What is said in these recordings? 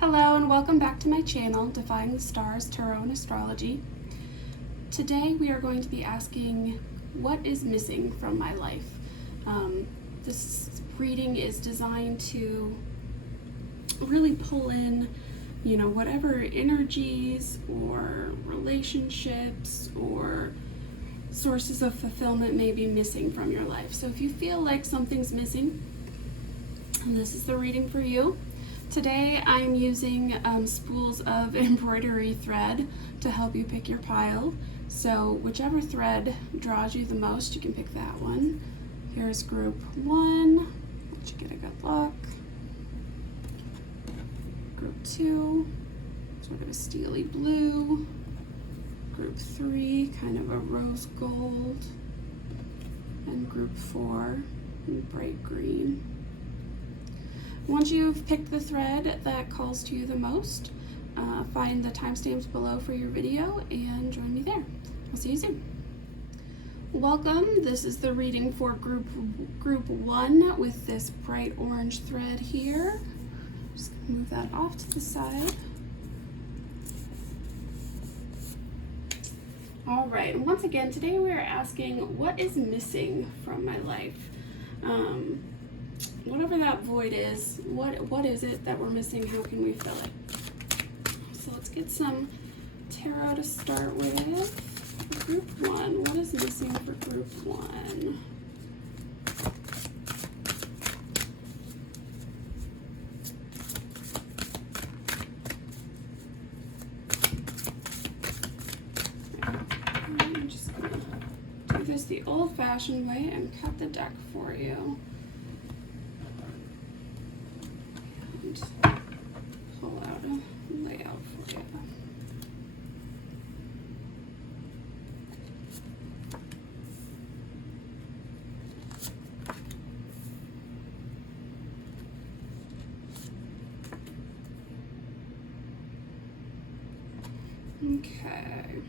Hello and welcome back to my channel, Defying the Stars Tarot and Astrology. Today we are going to be asking, what is missing from my life? This reading is designed to really pull in, whatever energies or relationships or sources of fulfillment may be missing from your life. So if you feel like something's missing, this is the reading for you. Today I'm using spools of embroidery thread to help you pick your pile. So whichever thread draws you the most, you can pick that one. Here's group 1, let you get a good look. Group 2, sort of a steely blue. Group 3, kind of a rose gold. And group 4, bright green. Once you've picked the thread that calls to you the most, find the timestamps below for your video and join me there. I'll see you soon. Welcome. This is the reading for group 1 with this bright orange thread here. Just gonna move that off to the side. All right, and once again, today we are asking, what is missing from my life? Whatever that void is, what is it that we're missing? How can we fill it? So let's get some tarot to start with. Group 1, what is missing for group 1? I'm just gonna do this the old-fashioned way and cut the deck for you. Pull out a layout for you. Okay.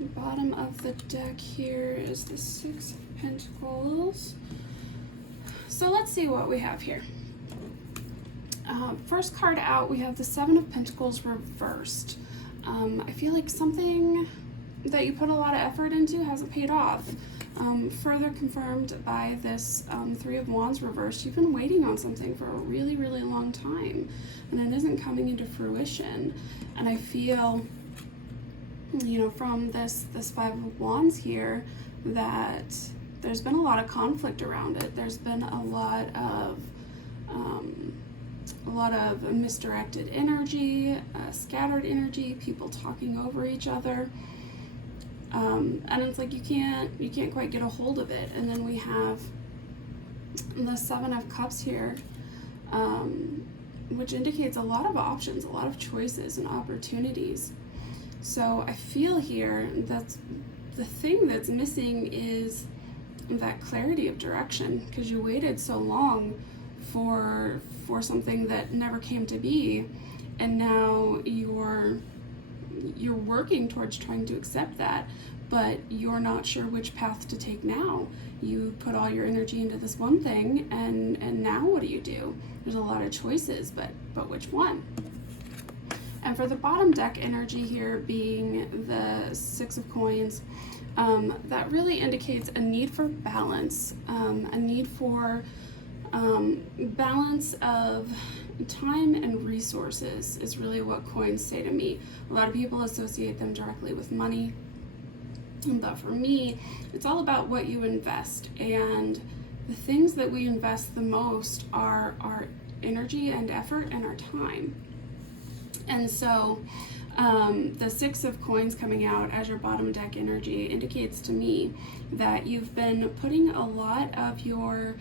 The bottom of the deck here is the 6 of Pentacles. So let's see what we have here. First card out, we have the 7 of Pentacles reversed. I feel like something that you put a lot of effort into hasn't paid off. Further confirmed by this 3 of Wands reversed. You've been waiting on something for a really, really long time, and it isn't coming into fruition. And I feel, from this 5 of Wands here, that there's been a lot of conflict around it. There's been a lot of misdirected energy, scattered energy, people talking over each other, and it's like you can't quite get a hold of it. And then we have the 7 of Cups here, which indicates a lot of options, a lot of choices and opportunities. So I feel here that the thing that's missing is that clarity of direction, because you waited so long for something that never came to be, and now you're working towards trying to accept that, but you're not sure which path to take now. You put all your energy into this one thing, and now what do? There's a lot of choices, but which one? And for the bottom deck energy here being the 6 of Coins, that really indicates a need for balance, a need for balance of time and resources is really what coins say to me. A lot of people associate them directly with money, but for me, it's all about what you invest. And the things that we invest the most are our energy and effort and our time. And so the 6 of Coins coming out as your bottom deck energy indicates to me that you've been putting a lot of your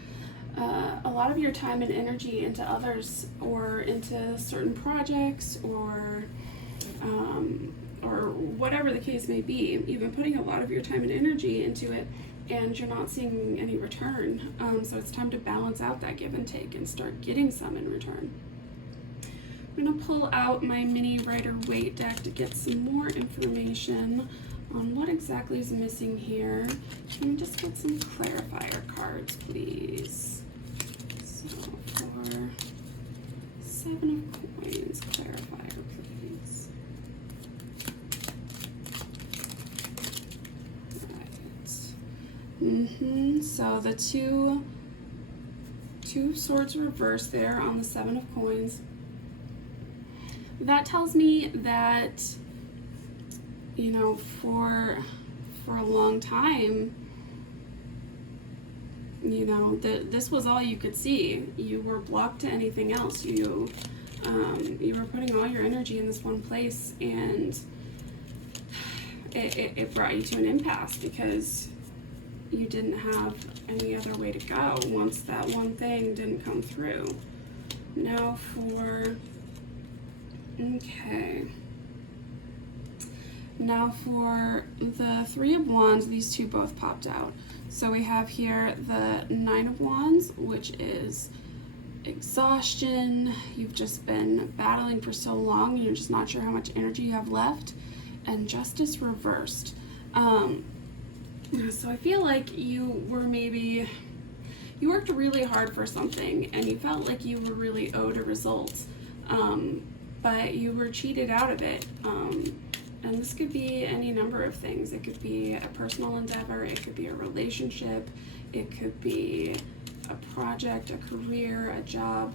time and energy into others, or into certain projects, or whatever the case may be. You've been putting a lot of your time and energy into it, and you're not seeing any return. So it's time to balance out that give and take and start getting some in return. I'm going to pull out my mini Rider-Waite deck to get some more information on what exactly is missing here. Can we just get some clarifier cards, please? So for Seven of Coins clarifier, please. Right. So the two swords reversed there on the Seven of Coins. That tells me that, you know, for a long time, you know, this was all you could see. You were blocked to anything else. You were putting all your energy in this one place, and it brought you to an impasse because you didn't have any other way to go once that one thing didn't come through. Now for the Three of Wands, these two both popped out. So we have here the Nine of Wands, which is exhaustion. You've just been battling for so long, and you're just not sure how much energy you have left. And Justice reversed. So I feel like you worked really hard for something, and you felt like you were really owed a result, but you were cheated out of it. And this could be any number of things. It could be a personal endeavor, it could be a relationship, it could be a project, a career, a job.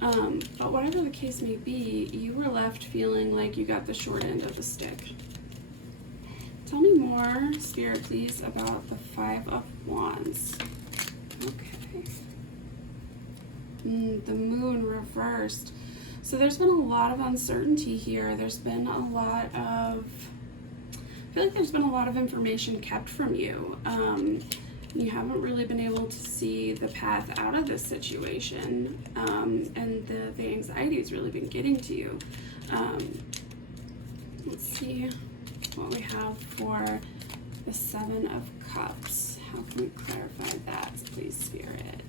But whatever the case may be, you were left feeling like you got the short end of the stick. Tell me more, Spirit, please, about the Five of Wands. Okay. The Moon reversed. So there's been a lot of uncertainty here. There's been a lot of, I feel like there's been a lot of information kept from you. You haven't really been able to see the path out of this situation, and the anxiety has really been getting to you. Let's see what we have for the Seven of Cups. How can we clarify that, please, Spirit?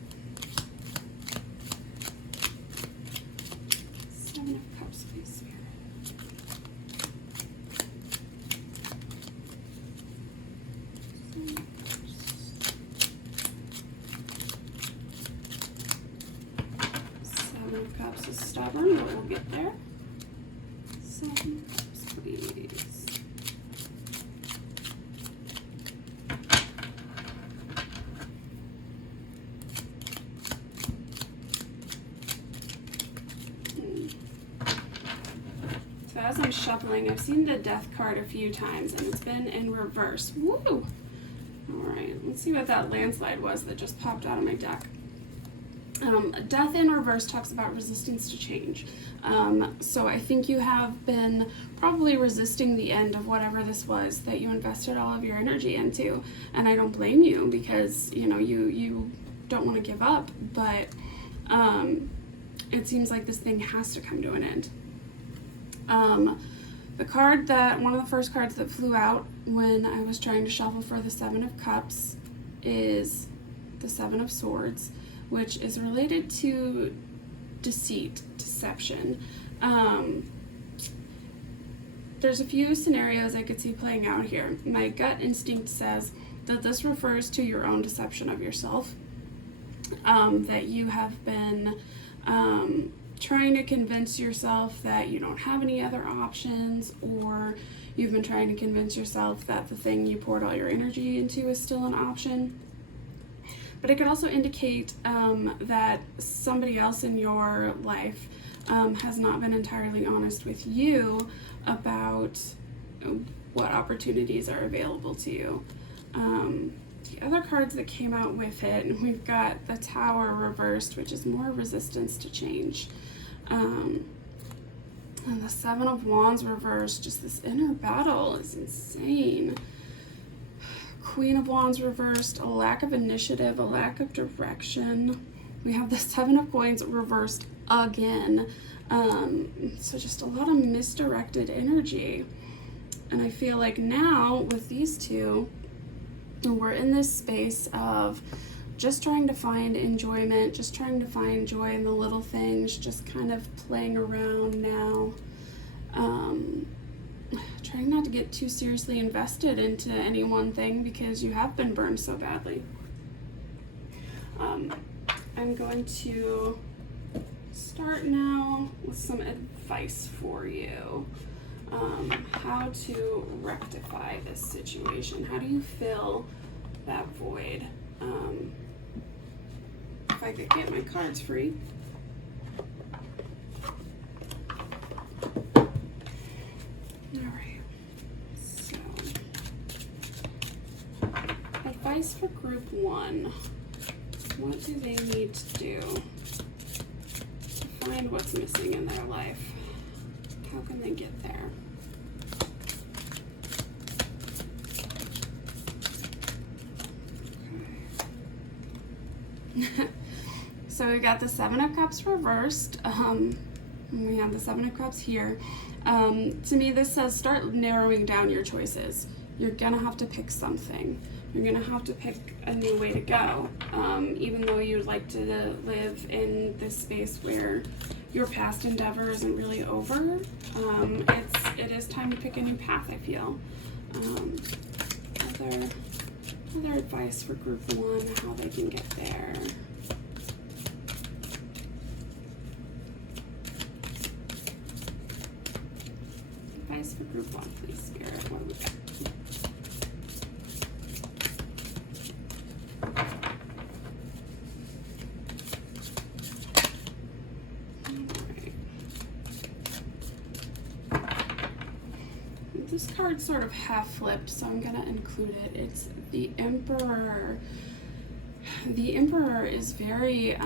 Seven of Cups, please, Spirit. Seven of Cups is stubborn, but we'll get there. Seven of Cups, please. As I'm shuffling, I've seen the Death card a few times, and it's been in reverse. Woo! Alright, let's see what that landslide was that just popped out of my deck. Death in reverse talks about resistance to change. So I think you have been probably resisting the end of whatever this was that you invested all of your energy into. And I don't blame you, because, you know, you don't want to give up, but it seems like this thing has to come to an end. One of the first cards that flew out when I was trying to shuffle for the Seven of Cups is the Seven of Swords, which is related to deceit, deception. There's a few scenarios I could see playing out here. My gut instinct says that this refers to your own deception of yourself, that you have been trying to convince yourself that you don't have any other options, or you've been trying to convince yourself that the thing you poured all your energy into is still an option. But it could also indicate that somebody else in your life has not been entirely honest with you about what opportunities are available to you. The other cards that came out with it, we've got the Tower reversed, which is more resistance to change. And the Seven of Wands reversed, just this inner battle is insane. Queen of Wands reversed, a lack of initiative, a lack of direction. We have the Seven of Coins reversed again. So just a lot of misdirected energy. And I feel like now with these two, we're in this space of just trying to find enjoyment, just trying to find joy in the little things, just kind of playing around now. Trying not to get too seriously invested into any one thing because you have been burned so badly. I'm going to start now with some advice for you. How to rectify this situation. How do you fill that void? If I could get my cards free. Alright, so advice for group 1. What do they need to do to find what's missing in their life? How can they get there? Okay. So we got the Seven of Cups reversed. And we have the Seven of Cups here. To me, this says start narrowing down your choices. You're gonna have to pick something. You're gonna have to pick a new way to go. Even though you'd like to live in this space where your past endeavor isn't really over, it is time to pick a new path, I feel. Other advice for group 1, how they can get there. Advice for group 1, please, Spirit. What do we got? This card's sort of half flipped, so I'm gonna include it. It's the Emperor. The Emperor is very,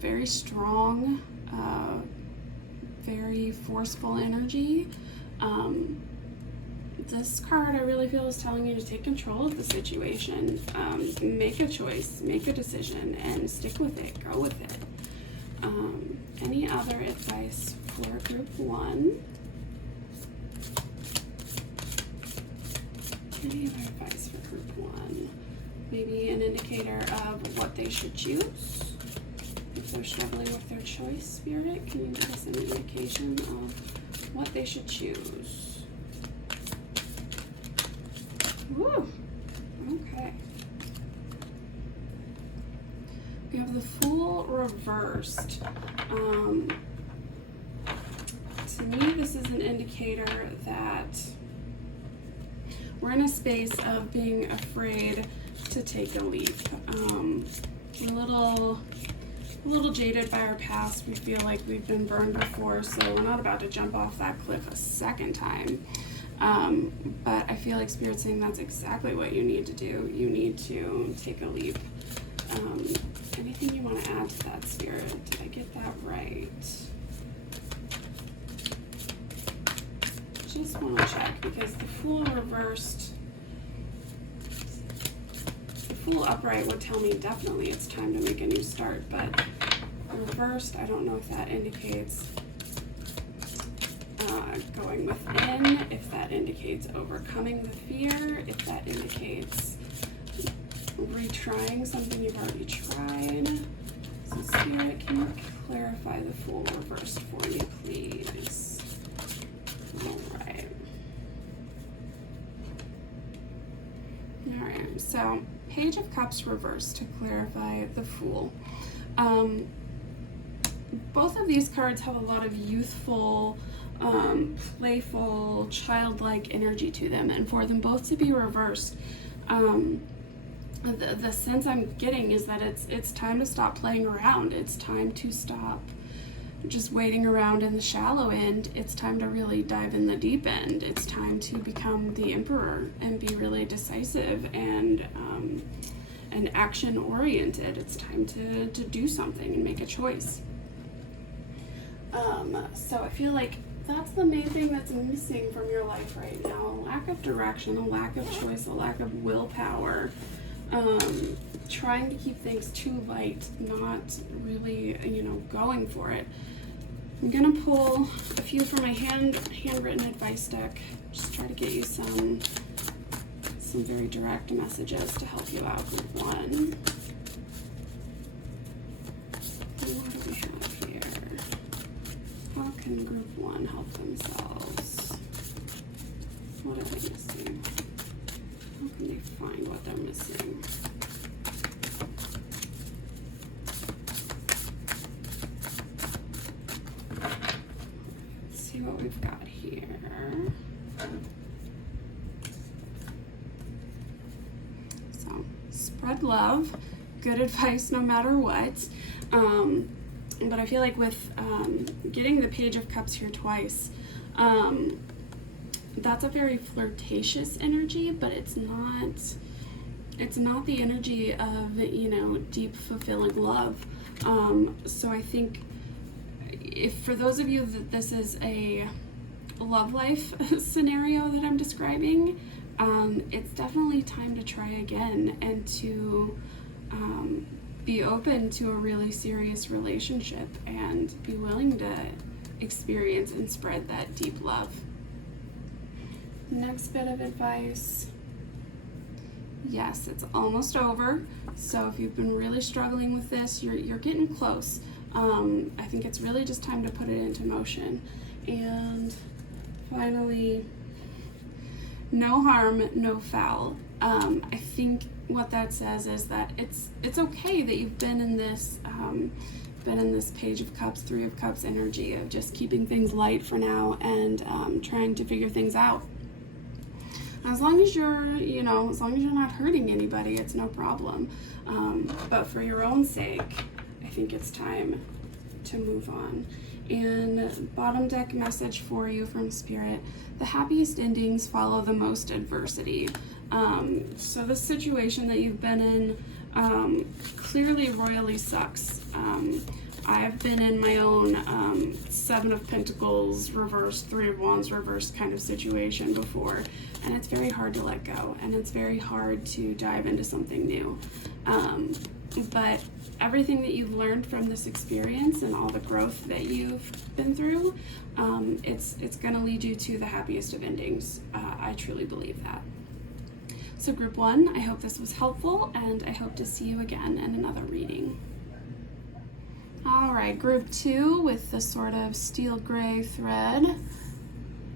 very strong, very forceful energy. This card I really feel is telling you to take control of the situation. Make a choice, make a decision, and stick with it, go with it. Any other advice for group 1? Any other advice for group 1? Maybe an indicator of what they should choose. If they're struggling with their choice, Spirit, can you give us an indication of what they should choose? Woo! Okay. We have the Fool reversed. To me, this is an indicator that we're in a space of being afraid to take a leap. A little jaded by our past. We feel like we've been burned before, so we're not about to jump off that cliff a second time. But I feel like Spirit's saying that's exactly what you need to do. You need to take a leap. Anything you want to add to that, Spirit? Did I get that right? Just want to check, because the Fool reversed, the Fool upright would tell me definitely it's time to make a new start, but reversed, I don't know if that indicates going within, if that indicates overcoming the fear, if that indicates retrying something you've already tried. So Spirit, can you clarify the Fool reversed for me, please? Alright. Alright, so Page of Cups reversed to clarify the Fool. Both of these cards have a lot of youthful, playful, childlike energy to them, and for them both to be reversed, the sense I'm getting is that it's time to stop playing around. It's time to stop just waiting around in the shallow end. It's time to really dive in the deep end. It's time to become the Emperor and be really decisive and action oriented. It's time to do something and make a choice. So I feel like that's the main thing that's missing from your life right now. A lack of direction, a lack of choice, a lack of willpower. Trying to keep things too light, not really, going for it. I'm gonna pull a few from my handwritten advice deck. Just try to get you some very direct messages to help you out, group 1. What do we have here? How can group 1 help themselves? What are they missing? How can they find what they're missing? spread love, good advice no matter what. But I feel like with getting the Page of Cups here twice, that's a very flirtatious energy, but it's not the energy of, you know, deep, fulfilling love. So I think if for those of you that this is a love life scenario that I'm describing, it's definitely time to try again and to be open to a really serious relationship and be willing to experience and spread that deep love. Next bit of advice. Yes, it's almost over. So if you've been really struggling with this, you're getting close. I think it's really just time to put it into motion. And finally, no harm, no foul. I think what that says is that it's okay that you've been in this Page of Cups, Three of Cups energy of just keeping things light for now and trying to figure things out. As long as you're not hurting anybody, it's no problem. But for your own sake, I think it's time to move on. And bottom deck message for you from Spirit: the happiest endings follow the most adversity. So the situation that you've been in clearly royally sucks. I've been in my own Seven of Pentacles reversed, Three of Wands reversed kind of situation before, and it's very hard to let go, and it's very hard to dive into something new. But everything that you've learned from this experience and all the growth that you've been through, it's going to lead you to the happiest of endings. I truly believe that. So group 1, I hope this was helpful, and I hope to see you again in another reading. All right, group 2 with the sort of steel gray thread,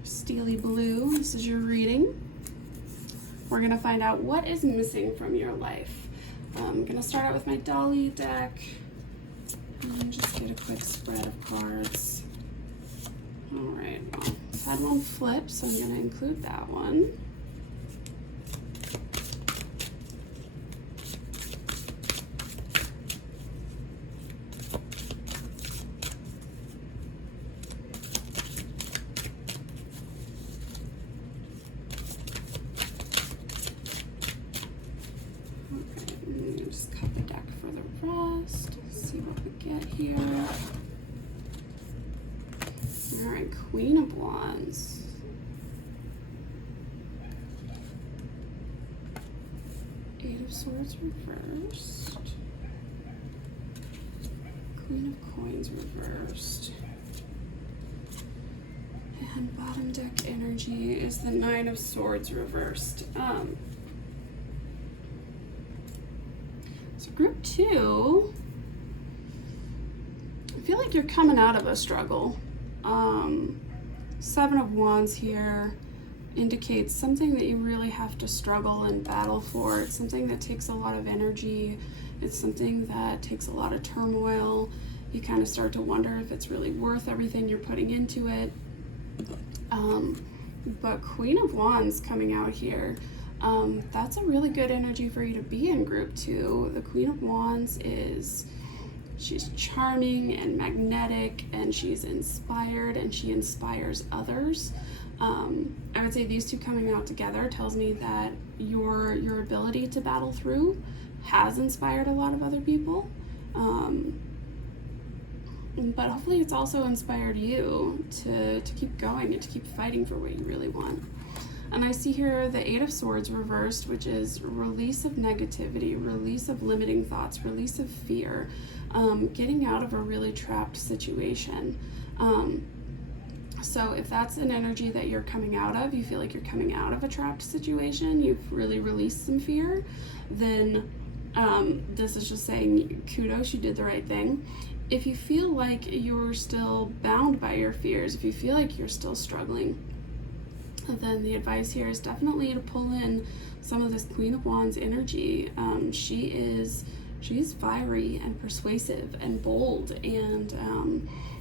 steely blue. This is your reading. We're going to find out what is missing from your life. I'm going to start out with my Dolly deck and just get a quick spread of cards. All right, well, I've had one flip, so I'm going to include that one. Here. All right, Queen of Wands. Eight of Swords reversed. Queen of Coins reversed. And bottom deck energy is the Nine of Swords reversed. So group 2, I feel like you're coming out of a struggle. Seven of Wands here indicates something that you really have to struggle and battle for. It's something that takes a lot of energy. It's something that takes a lot of turmoil. You kind of start to wonder if it's really worth everything you're putting into it. But Queen of Wands coming out here, that's a really good energy for you to be in group 2. The Queen of Wands she's charming and magnetic, and she's inspired, and she inspires others. I would say these two coming out together tells me that your ability to battle through has inspired a lot of other people. But hopefully it's also inspired you to keep going and to keep fighting for what you really want. And I see here the Eight of Swords reversed, which is release of negativity, release of limiting thoughts, release of fear, getting out of a really trapped situation. So if that's an energy that you're coming out of, you feel like you're coming out of a trapped situation, you've really released some fear, then this is just saying kudos, you did the right thing. If you feel like you're still bound by your fears, if you feel like you're still struggling, then the advice here is definitely to pull in some of this Queen of Wands energy. She's fiery and persuasive and bold, and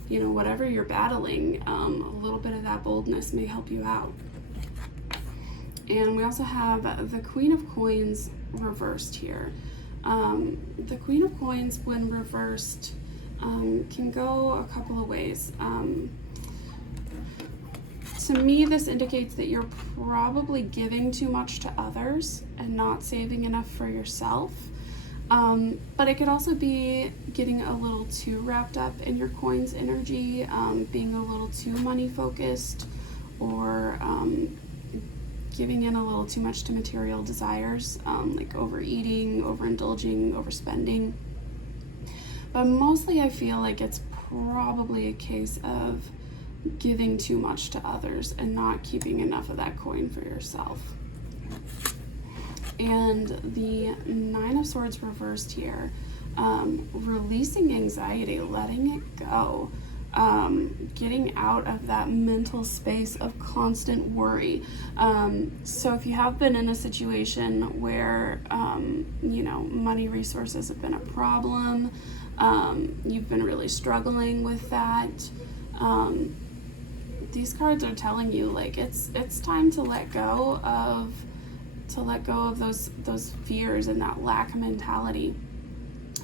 whatever you're battling, a little bit of that boldness may help you out. And we also have the Queen of Coins reversed here. The Queen of Coins, when reversed, can go a couple of ways. To me, this indicates that you're probably giving too much to others and not saving enough for yourself. But it could also be getting a little too wrapped up in your coins energy, being a little too money focused, or giving in a little too much to material desires, like overeating, overindulging, overspending. But mostly I feel like it's probably a case of giving too much to others and not keeping enough of that coin for yourself. And the Nine of Swords reversed here, releasing anxiety, letting it go, getting out of that mental space of constant worry. So if you have been in a situation where, money resources have been a problem, you've been really struggling with that, these cards are telling you, like, it's time to let go of those fears and that lack mentality.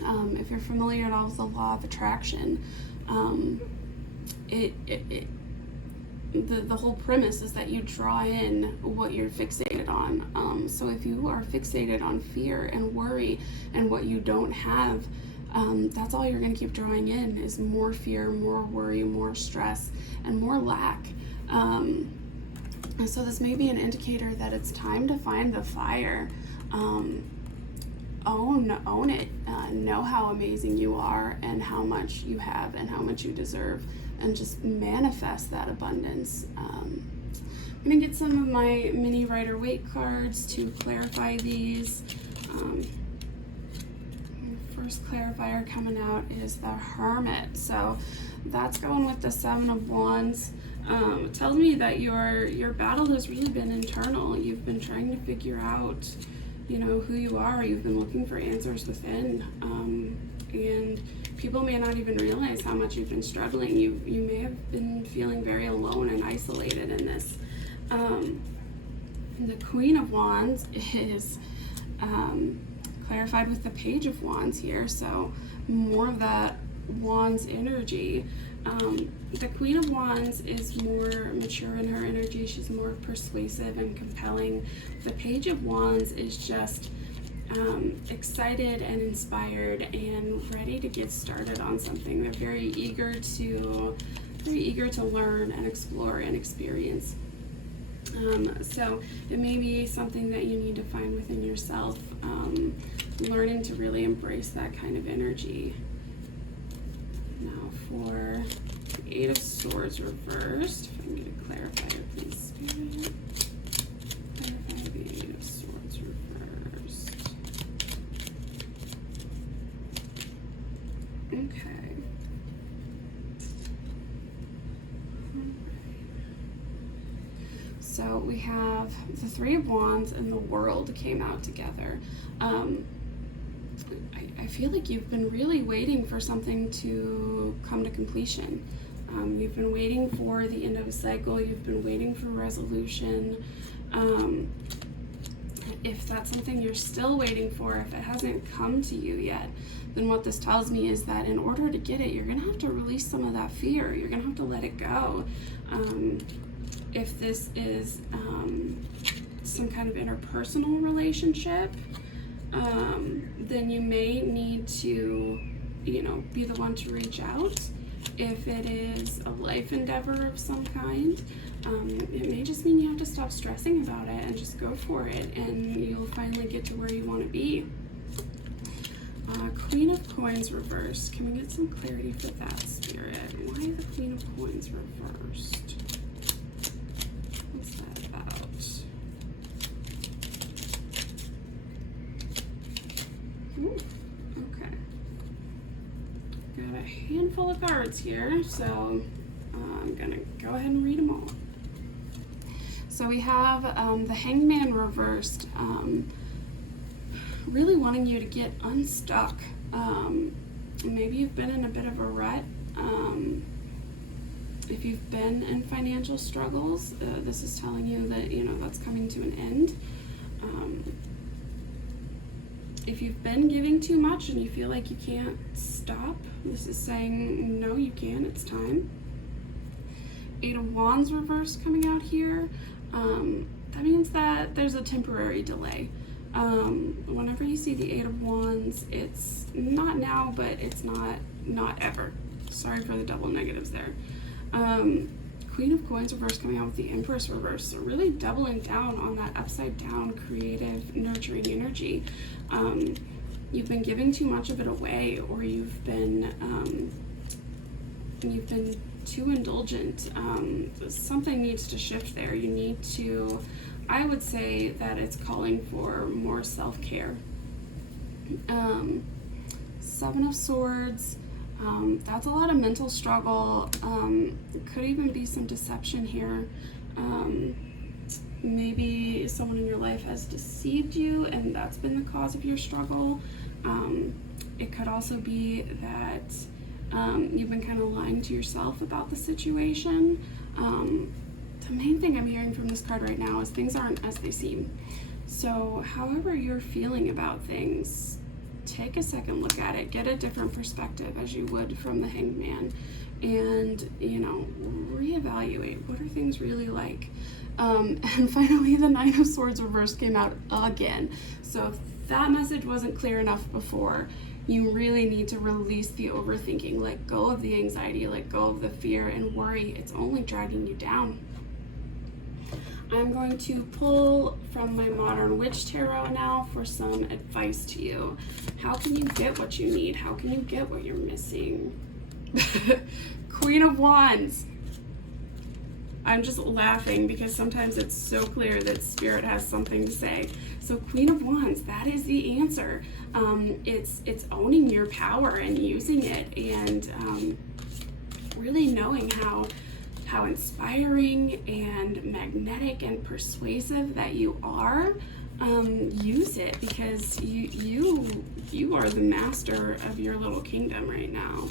If you're familiar at all with the law of attraction, the whole premise is that you draw in what you're fixated on. So if you are fixated on fear and worry and what you don't have, that's all you're going to keep drawing in is more fear, more worry, more stress, and more lack. So this may be an indicator that it's time to find the fire. Own it. Know how amazing you are and how much you have and how much you deserve, and just manifest that abundance. I'm going to get some of my mini Rider-Waite cards to clarify these. First clarifier coming out is the Hermit. So that's going with the Seven of Wands. It tells me that your battle has really been internal. You've been trying to figure out, who you are. You've been looking for answers within, and people may not even realize how much you've been struggling. You may have been feeling very alone and isolated in this. The Queen of Wands is clarified with the Page of Wands here, so more of that Wands energy. The Queen of Wands is more mature in her energy. She's more persuasive and compelling. The Page of Wands is just excited and inspired and ready to get started on something. They're very eager to learn and explore and experience. So it may be something that you need to find within yourself, learning to really embrace that kind of energy. Now for the Eight of Swords reversed, if I can get a clarifier, please, Spirit. Clarify the Eight of Swords reversed. Okay. So we have the Three of Wands and the World came out together. I feel like you've been really waiting for something to come to completion. You've been waiting for the end of a cycle. You've been waiting for resolution. If that's something you're still waiting for, if it hasn't come to you yet, then what this tells me is that in order to get it, you're going to have to release some of that fear. You're going to have to let it go. If this is some kind of interpersonal relationship, then you may need to, be the one to reach out. If it is a life endeavor of some kind, it may just mean you have to stop stressing about it and just go for it, and you'll finally get to where you want to be. Queen of Coins reversed. Can we get some clarity for that, Spirit? Why the Queen of Coins reversed? What's that about? Ooh, okay. Got a handful of cards here, so I'm gonna go ahead and read them all. So we have the Hangman reversed, really wanting you to get unstuck. Maybe you've been in a bit of a rut. If you've been in financial struggles, this is telling you that that's coming to an end. If you've been giving too much and you feel like you can't stop, this is saying, no, you can, it's time. Eight of Wands reverse coming out here. That means that there's a temporary delay. Whenever you see the Eight of Wands, it's not now, but it's not ever. Sorry for the double negatives there. Queen of Coins reverse coming out with the Empress reverse. So really doubling down on that upside down, creative, nurturing energy. You've been giving too much of it away, or you've been too indulgent. Something needs to shift there. You need to, I would say that it's calling for more self-care. Seven of Swords. That's a lot of mental struggle. Could even be some deception here. Maybe someone in your life has deceived you and that's been the cause of your struggle. It could also be that you've been kind of lying to yourself about the situation. The main thing I'm hearing from this card right now is things aren't as they seem. So however you're feeling about things, take a second look at it, get a different perspective as you would from the Hanged Man, and reevaluate what are things really like. And finally, the Nine of Swords reverse came out again. So if that message wasn't clear enough before, you really need to release the overthinking, let go of the anxiety, let go of the fear and worry. It's only dragging you down. I'm going to pull from my Modern Witch Tarot now for some advice to you. How can you get what you need? How can you get what you're missing? Queen of Wands. I'm just laughing because sometimes it's so clear that Spirit has something to say. So Queen of Wands, that is the answer. It's owning your power and using it, and really knowing how inspiring and magnetic and persuasive that you are. Use it, because you are the master of your little kingdom right now.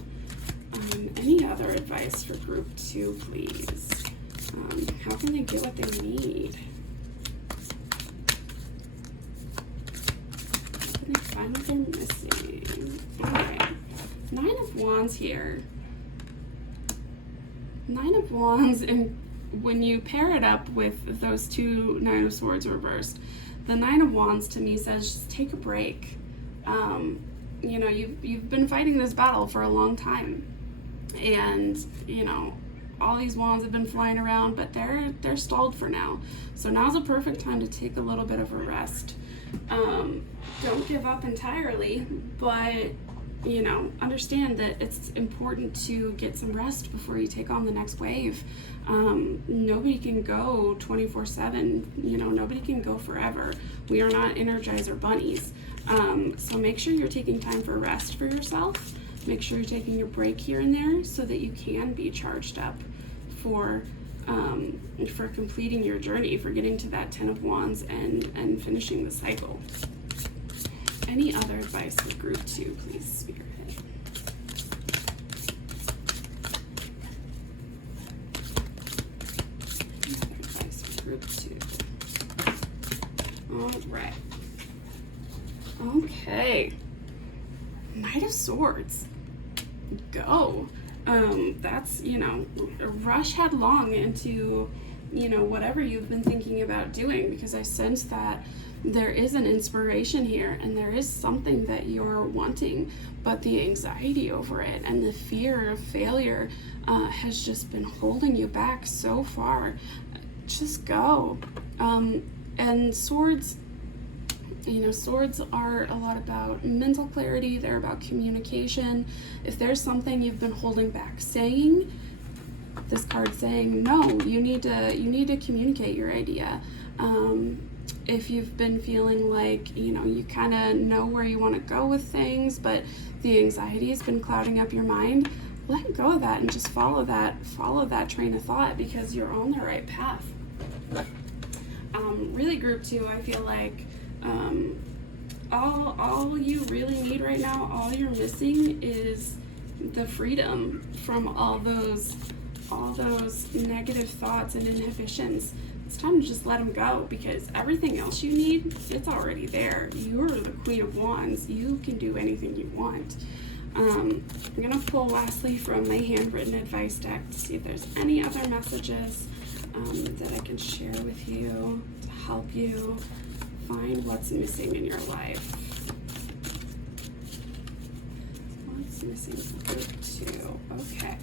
Any other advice for group 2, please? How can they get what they need? How can they find what they're missing? Alright, Nine of Wands here. Nine of Wands, and when you pair it up with those two Nine of Swords reversed, the Nine of Wands to me says just take a break. You've been fighting this battle for a long time, and all these wands have been flying around, but they're stalled for now. So now's a perfect time to take a little bit of a rest. Don't give up entirely, but understand that it's important to get some rest before you take on the next wave. Nobody can go 24/7. Nobody can go forever. We are not Energizer bunnies. So make sure you're taking time for rest for yourself. Make sure you're taking your break here and there so that you can be charged up for completing your journey, for getting to that 10 of Wands and finishing the cycle. Any other advice for group 2, please, Spirit? Any other advice for group 2? All right. Okay. Knight of Swords. Go. That's, rush headlong into, whatever you've been thinking about doing, because I sense that there is an inspiration here and there is something that you're wanting, but the anxiety over it and the fear of failure has just been holding you back so far. Just go. And swords, swords are a lot about mental clarity. They're about communication. If there's something you've been holding back saying, this card's saying, no, you need to communicate your idea. If you've been feeling like, you kind of know where you want to go with things, but the anxiety has been clouding up your mind, let go of that and just follow that train of thought, because you're on the right path. Really, group 2, I feel like all you really need right now, all you're missing is the freedom from all those negative thoughts and inhibitions it's time to just let them go, because everything else you need, it's already there. You're the Queen of Wands. You can do anything you want. I'm going to pull lastly from my handwritten advice deck to see if there's any other messages that I can share with you to help you find what's missing in your life. What's missing for group 2? Okay.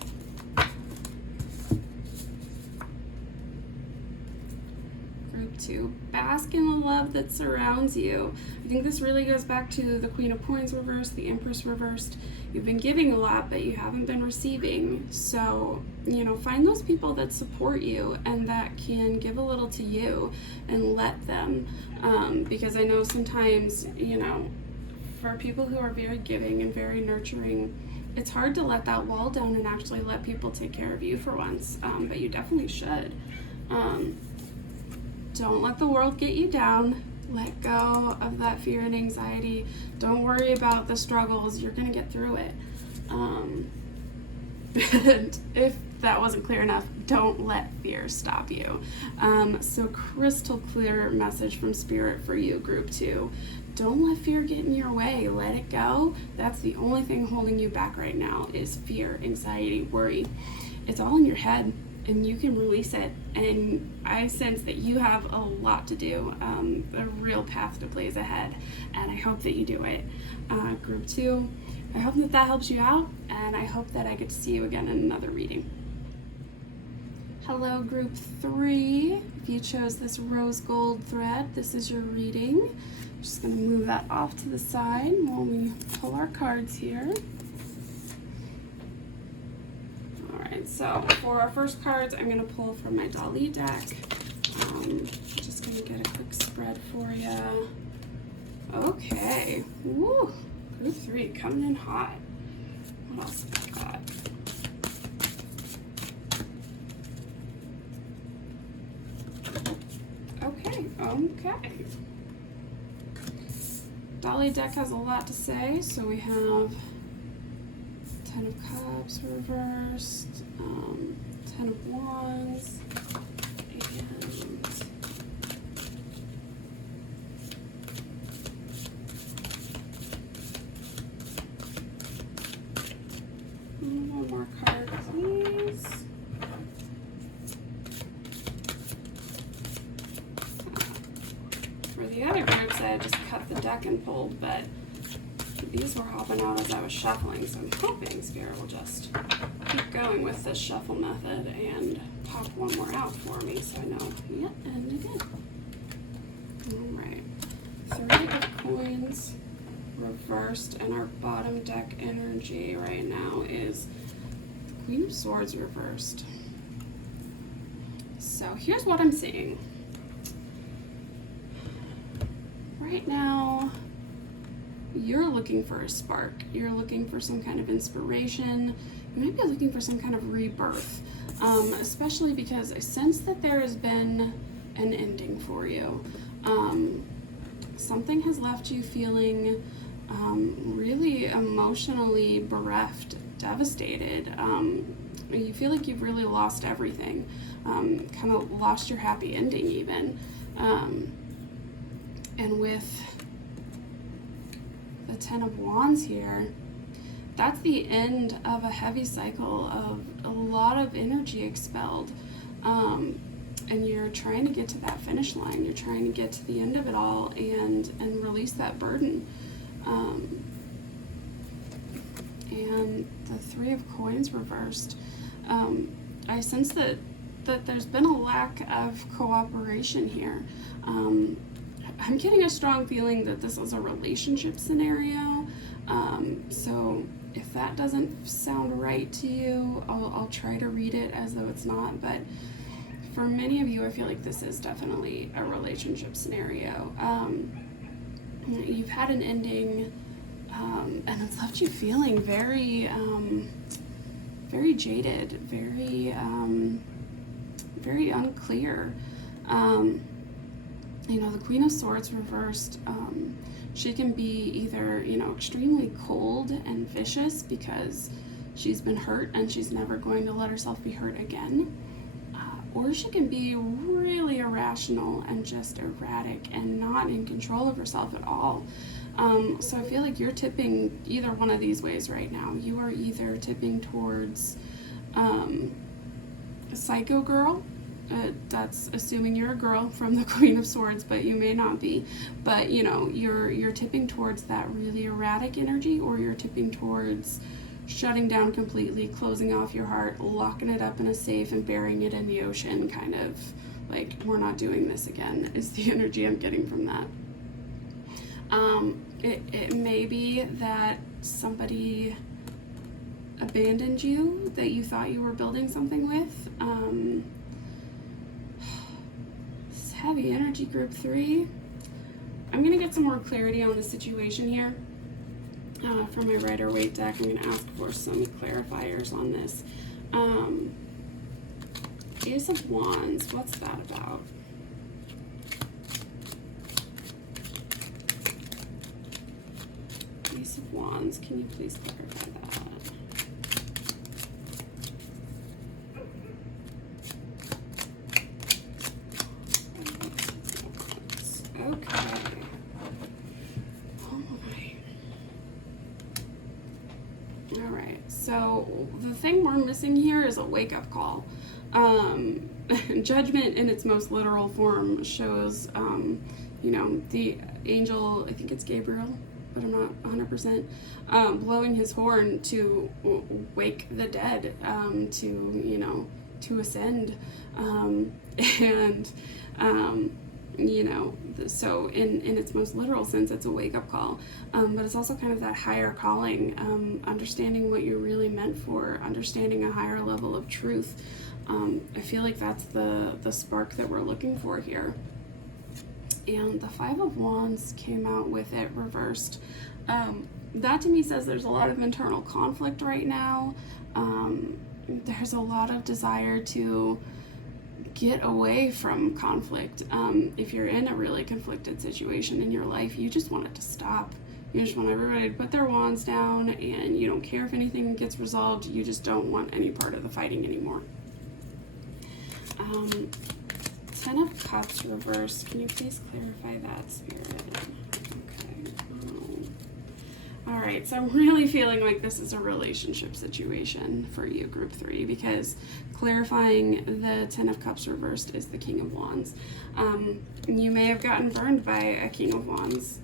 Group 2, bask in the love that surrounds you. I think this really goes back to the Queen of Coins reversed, the Empress reversed. You've been giving a lot, but you haven't been receiving. So, find those people that support you and that can give a little to you, and let them. Because I know sometimes, for people who are very giving and very nurturing, it's hard to let that wall down and actually let people take care of you for once. But you definitely should. Don't let the world get you down. Let go of that fear and anxiety. Don't worry about the struggles. You're going to get through it. And if that wasn't clear enough, don't let fear stop you. So crystal clear message from Spirit for you, group 2. Don't let fear get in your way. Let it go. That's the only thing holding you back right now is fear, anxiety, worry. It's all in your head, and you can release it. And I sense that you have a lot to do, a real path to blaze ahead, and I hope that you do it. Group 2, I hope that helps you out, and I hope that I get to see you again in another reading. Hello, group 3. If you chose this rose gold thread, this is your reading. I'm just going to move that off to the side while we pull our cards here. So for our first cards, I'm going to pull from my Dali deck. Just going to get a quick spread for you. Okay. Woo. Group 3 coming in hot. What else have I got? Okay. Dali deck has a lot to say, so we have 10 of Cups reversed, 10 of Wands, and one more card, please. For the other groups, I just cut the deck and pulled, but these were hopping out as I was shuffling, so I'm hoping Spirit will just keep going with this shuffle method and pop one more out for me so I know. Yep, and it did. Alright. 3 of Coins reversed, and our bottom deck energy right now is the Queen of Swords reversed. So here's what I'm seeing. Right now, you're looking for a spark. You're looking for some kind of inspiration. You might be looking for some kind of rebirth, especially because I sense that there has been an ending for you. Something has left you feeling really emotionally bereft, devastated. You feel like you've really lost everything, kind of lost your happy ending even. And with the 10 of Wands here, that's the end of a heavy cycle of a lot of energy expelled, and you're trying to get to that finish line. You're trying to get to the end of it all and release that burden. And the 3 of Coins reversed, I sense that there's been a lack of cooperation here. I'm getting a strong feeling that this is a relationship scenario. So if that doesn't sound right to you, I'll try to read it as though it's not. But for many of you, I feel like this is definitely a relationship scenario. You've had an ending, and it's left you feeling very, very jaded, very, very unclear. The Queen of Swords reversed, she can be either, extremely cold and vicious because she's been hurt and she's never going to let herself be hurt again. or she can be really irrational and just erratic and not in control of herself at all. So I feel like you're tipping either one of these ways right now. You are either tipping towards Psycho Girl. That's assuming you're a girl from the Queen of Swords, but you may not be. But you know, you're tipping towards that really erratic energy, or you're tipping towards shutting down completely, closing off your heart, locking it up in a safe and burying it in the ocean, kind of like, we're not doing this again, is the energy I'm getting from that. It may be that somebody abandoned you that you thought you were building something with. This heavy energy, group 3. I'm going to get some more clarity on the situation here. For my Rider-Waite deck, I'm going to ask for some clarifiers on this. Ace of Wands, what's that about? Ace of Wands, can you please clarify that? Okay. Alright, so the thing we're missing here is a wake-up call. Judgment in its most literal form shows, you know, the angel, I think it's Gabriel, but I'm not 100%, blowing his horn to wake the dead, to, you know, to ascend, you know, so in its most literal sense, it's a wake-up call, but it's also kind of that higher calling, understanding what you're really meant for, understanding a higher level of truth. I feel like that's the spark that we're looking for here. And the Five of Wands came out with it reversed. That to me says there's a lot of internal conflict right now. There's a lot of desire to get away from conflict. If you're in a really conflicted situation in your life, you just want it to stop. You just want everybody to put their wands down, and you don't care if anything gets resolved. You just don't want any part of the fighting anymore. Ten of Cups reversed. Can you please clarify that, Spirit? Okay. Alright, so I'm really feeling like this is a relationship situation for you, group 3, because clarifying the Ten of Cups reversed is the King of Wands. You may have gotten burned by a King of Wands.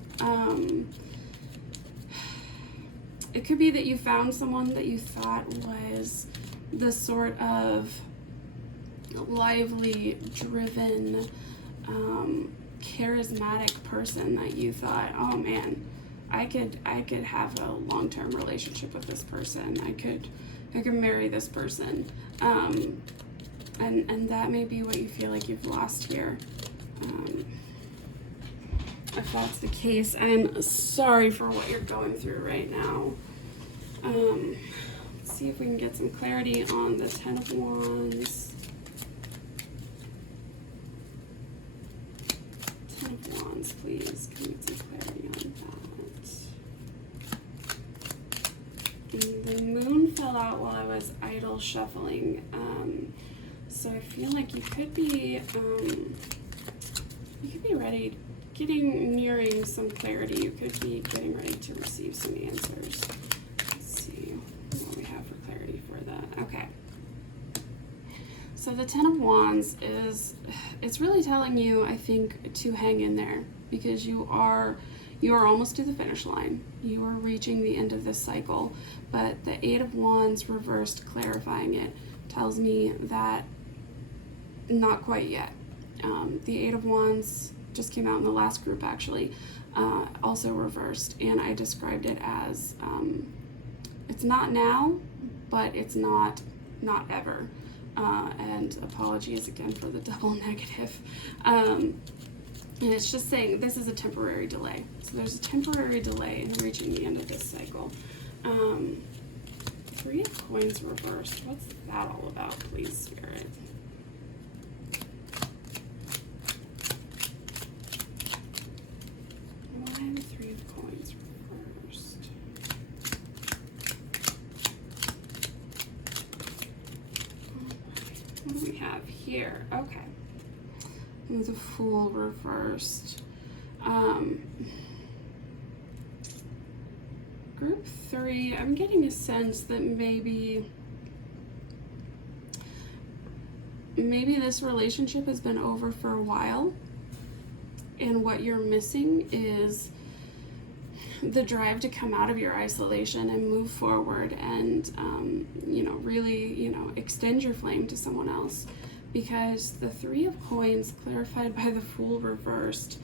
It could be that you found someone that you thought was the sort of lively, driven, charismatic person that you thought, oh man, I could have a long-term relationship with this person. I could marry this person. And that may be what you feel like you've lost here. If that's the case, I'm sorry for what you're going through right now. Let's see if we can get some clarity on the Ten of Wands. Ten of Wands, please. Can we get some clarity on that? And the moon fell out while I was idle shuffling. So I feel like you could be ready, nearing some clarity. You could be getting ready to receive some answers. Let's see what we have for clarity for that. Okay. So the Ten of Wands it's really telling you, I think, to hang in there, because you are almost to the finish line. You are reaching the end of this cycle, but the Eight of Wands reversed, clarifying it, tells me that not quite yet. The Eight of Wands just came out in the last group, actually, also reversed, and I described it as it's not now, but it's not ever. And apologies again for the double negative. And it's just saying this is a temporary delay. So there's a temporary delay in reaching the end of this cycle. Three of Coins reversed. What's that all about, please, Spirit? Why the Three of Coins reversed? What do we have here? here. Okay. The Fool reversed. Group 3, I'm getting a sense that maybe this relationship has been over for a while, and what you're missing is the drive to come out of your isolation and move forward and really extend your flame to someone else, because the Three of Coins clarified by the Fool reversed,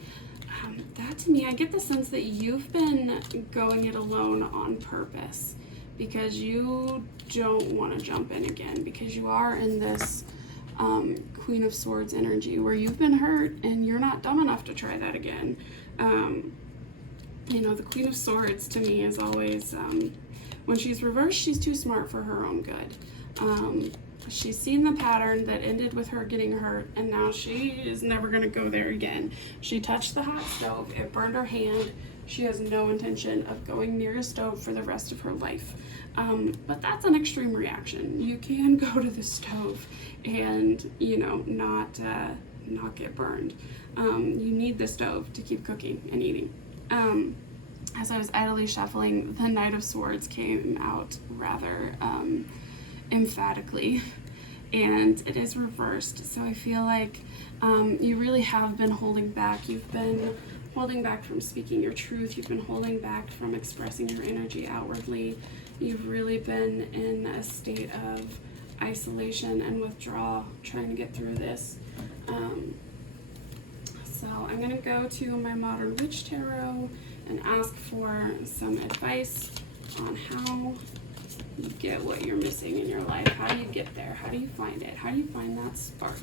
that to me, I get the sense that you've been going it alone on purpose because you don't want to jump in again, because you are in this Queen of Swords energy where you've been hurt and you're not dumb enough to try that again. The Queen of Swords to me is always, when she's reversed, she's too smart for her own good. She's seen the pattern that ended with her getting hurt, and now she is never going to go there again. She touched the hot stove, it burned her hand. She has no intention of going near a stove for the rest of her life. But that's an extreme reaction. You can go to the stove and, not get burned. You need the stove to keep cooking and eating. As I was idly shuffling, the Knight of Swords came out rather emphatically, and it is reversed. So I feel like you really have been holding back. You've been holding back from speaking your truth. You've been holding back from expressing your energy outwardly. You've really been in a state of isolation and withdrawal, trying to get through this. So I'm going to go to my Modern Witch Tarot and ask for some advice on how you get what you're missing in your life. How do you get there? How do you find it? How do you find that spark?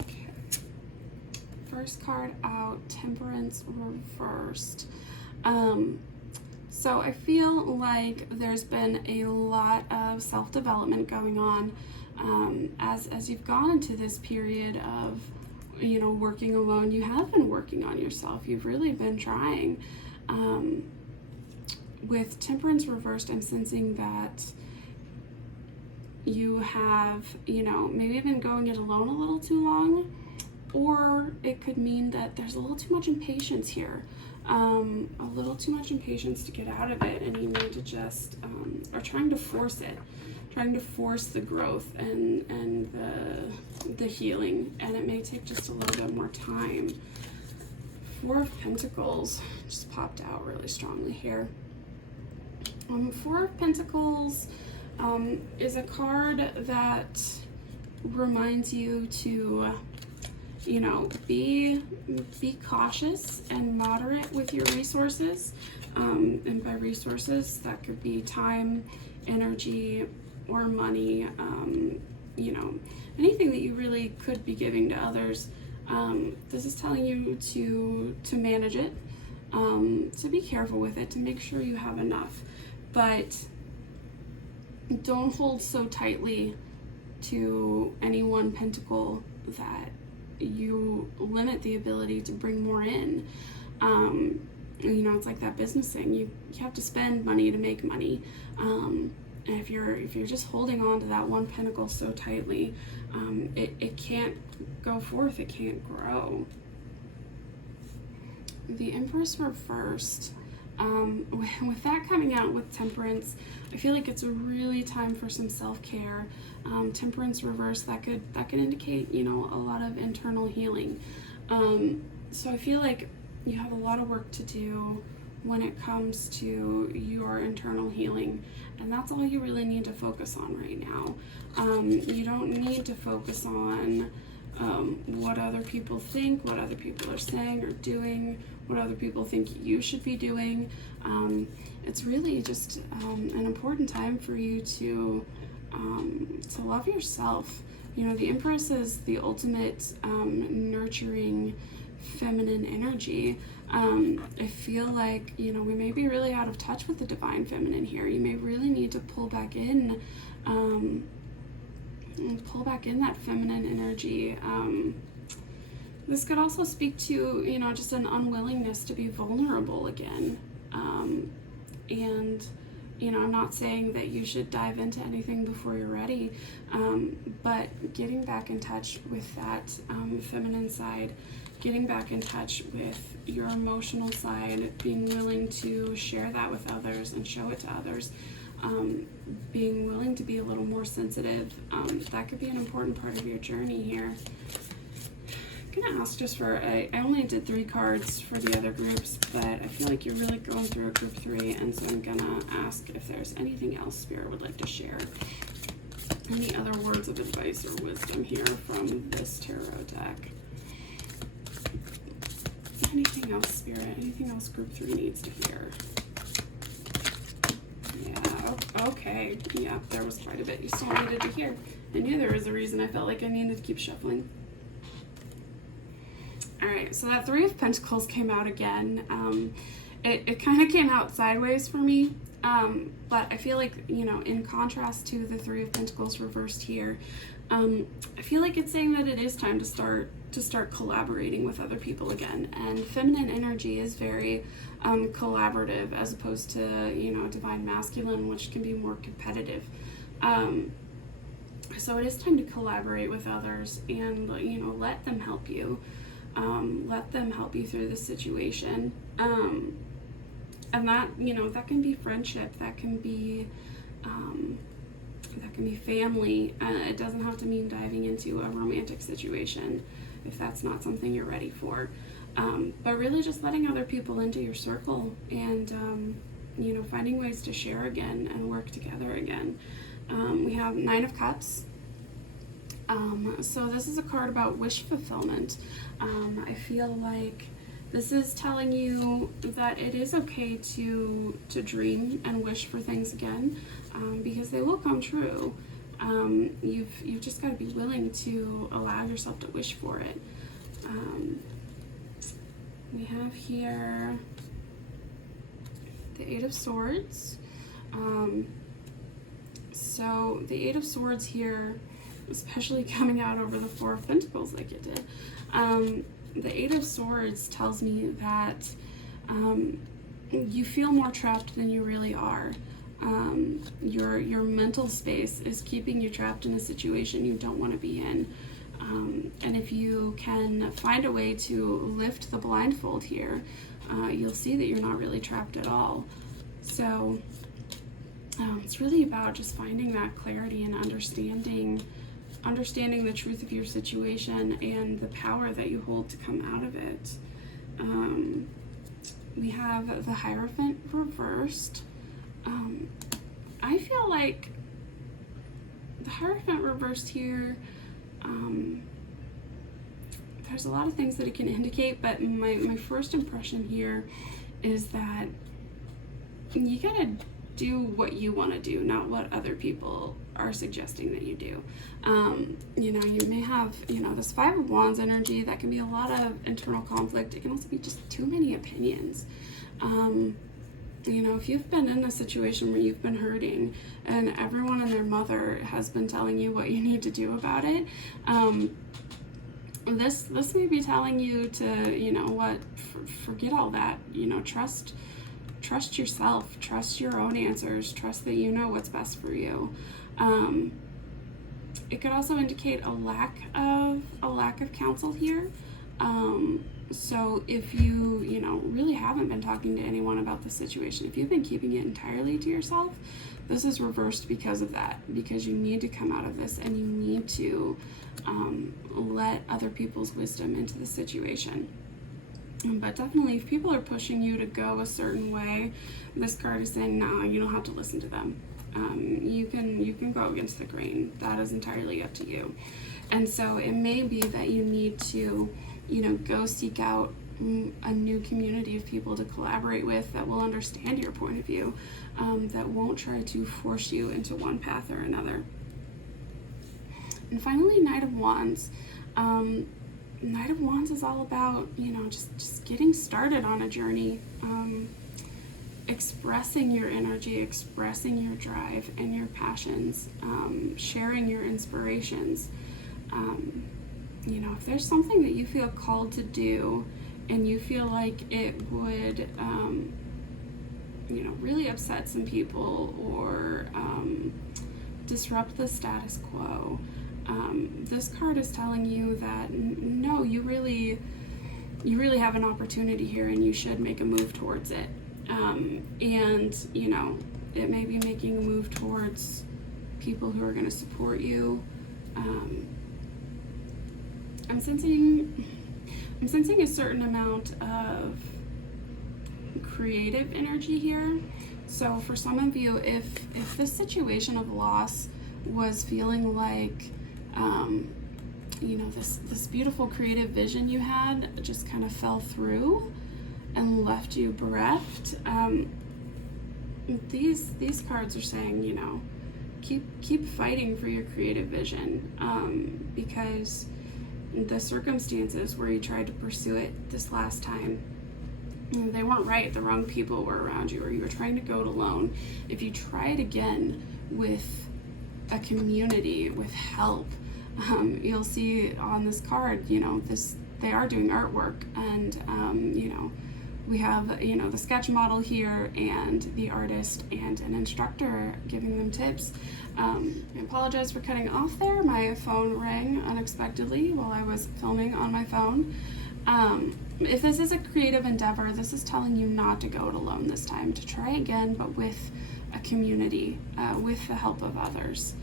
Okay. First card out, Temperance reversed. So I feel like there's been a lot of self-development going on as you've gone into this period of, working alone. You have been working on yourself. You've really been trying. With Temperance reversed, I'm sensing that you have, maybe been going it alone a little too long, or it could mean that there's a little too much impatience here. A little too much impatience to get out of it, and you need to just are trying to force it, trying to force the growth and the healing, and it may take just a little bit more time. Four of Pentacles just popped out really strongly here. Four of Pentacles is a card that reminds you to be cautious and moderate with your resources. And by resources, that could be time, energy, or money, anything that you really could be giving to others. This is telling you to manage it, to be careful with it, to make sure you have enough. But don't hold so tightly to any one pentacle that you limit the ability to bring more in. It's like that business thing. You have to spend money to make money. And if you're just holding on to that one pentacle so tightly, it can't go forth. It can't grow. The Empress reversed. With that coming out with Temperance, I feel like it's really time for some self-care. Temperance reverse, that could indicate, a lot of internal healing. So I feel like you have a lot of work to do when it comes to your internal healing, and that's all you really need to focus on right now. You don't need to focus on what other people think, what other people are saying or doing, what other people think you should be doing. It's really just an important time for you to love yourself. The Empress is the ultimate nurturing feminine energy. I feel like, we may be really out of touch with the divine feminine here. You may really need to pull back in that feminine energy. This could also speak to, just an unwillingness to be vulnerable again. And I'm not saying that you should dive into anything before you're ready, but getting back in touch with that feminine side, getting back in touch with your emotional side, being willing to share that with others and show it to others, being willing to be a little more sensitive, that could be an important part of your journey here. I'm gonna ask just for, I only did 3 cards for the other groups, but I feel like you're really going through a group 3, and so I'm gonna ask if there's anything else Spirit would like to share. Any other words of advice or wisdom here from this tarot deck? Anything else, Spirit? Anything else group 3 needs to hear? Yeah, okay. Yeah, there was quite a bit you still needed to hear. I knew there was a reason I felt like I needed to keep shuffling. Alright, so that 3 of Pentacles came out again. It kind of came out sideways for me, but I feel like, in contrast to the 3 of Pentacles reversed here, I feel like it's saying that it is time to start collaborating with other people again. And feminine energy is very collaborative, as opposed to, divine masculine, which can be more competitive. So it is time to collaborate with others and, let them help you. Let them help you through this situation. And that, that can be friendship, that can be family. It doesn't have to mean diving into a romantic situation if that's not something you're ready for. But really just letting other people into your circle and, finding ways to share again and work together again. We have 9 of Cups. So this is a card about wish fulfillment. I feel like this is telling you that it is okay to dream and wish for things again, because they will come true. You've just got to be willing to allow yourself to wish for it. We have here the 8 of Swords. So the 8 of Swords here, especially coming out over the 4 of Pentacles like it did, the 8 of Swords tells me that you feel more trapped than you really are. Your mental space is keeping you trapped in a situation you don't want to be in. And if you can find a way to lift the blindfold here, you'll see that you're not really trapped at all. So it's really about just finding that clarity and understanding the truth of your situation and the power that you hold to come out of it. We have the Hierophant reversed. I feel like the Hierophant reversed here, there's a lot of things that it can indicate, but my first impression here is that you gotta do what you want to do, not what other people are suggesting that you do. You may have, this 5 of Wands energy that can be a lot of internal conflict. It can also be just too many opinions. If you've been in a situation where you've been hurting and everyone and their mother has been telling you what you need to do about it, this may be telling you to, forget all that, trust yourself, trust your own answers, trust that you know what's best for you. It could also indicate a lack of counsel here. So if you, really haven't been talking to anyone about the situation, if you've been keeping it entirely to yourself, this is reversed because of that, because you need to come out of this and you need to let other people's wisdom into the situation. But definitely, if people are pushing you to go a certain way, this card is saying, no, you don't have to listen to them. You can go against the grain. That is entirely up to you. And so it may be that you need to, go seek out a new community of people to collaborate with that will understand your point of view, that won't try to force you into one path or another. And finally, Knight of Wands. Knight of Wands is all about, just getting started on a journey, expressing your energy, expressing your drive and your passions, sharing your inspirations. if there's something that you feel called to do and you feel like it would, really upset some people or disrupt the status quo, this card is telling you that no, you really have an opportunity here and you should make a move towards it. It may be making a move towards people who are going to support you. I'm sensing a certain amount of creative energy here. So for some of you, if this situation of loss was feeling like this beautiful creative vision you had just kind of fell through and left you bereft, these cards are saying, keep fighting for your creative vision, because the circumstances where you tried to pursue it this last time, they weren't right. The wrong people were around you, or you were trying to go it alone. If you try it again with a community, with help, you'll see on this card, they are doing artwork, and we have the sketch model here and the artist and an instructor giving them tips. I apologize for cutting off there. My phone rang unexpectedly while I was filming on my phone. If this is a creative endeavor, this is telling you not to go it alone this time, to try again, but with a community, with the help of others.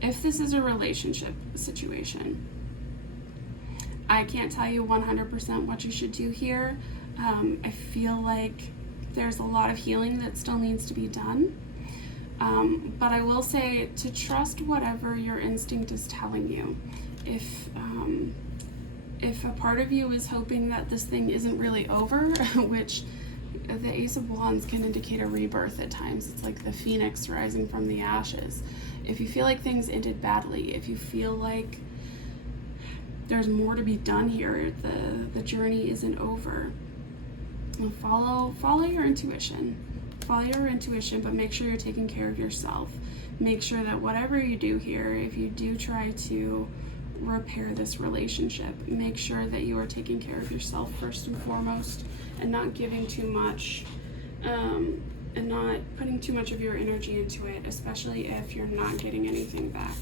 If this is a relationship situation, I can't tell you 100% what you should do here. I feel like there's a lot of healing that still needs to be done. But I will say to trust whatever your instinct is telling you. If a part of you is hoping that this thing isn't really over, which the Ace of Wands can indicate a rebirth at times. It's like the phoenix rising from the ashes. If you feel like things ended badly, if you feel like there's more to be done here, the journey isn't over, follow your intuition. Follow your intuition, but make sure you're taking care of yourself. Make sure that whatever you do here, if you do try to repair this relationship, make sure that you are taking care of yourself first and foremost, and not giving too much, and not putting too much of your energy into it, especially if you're not getting anything back.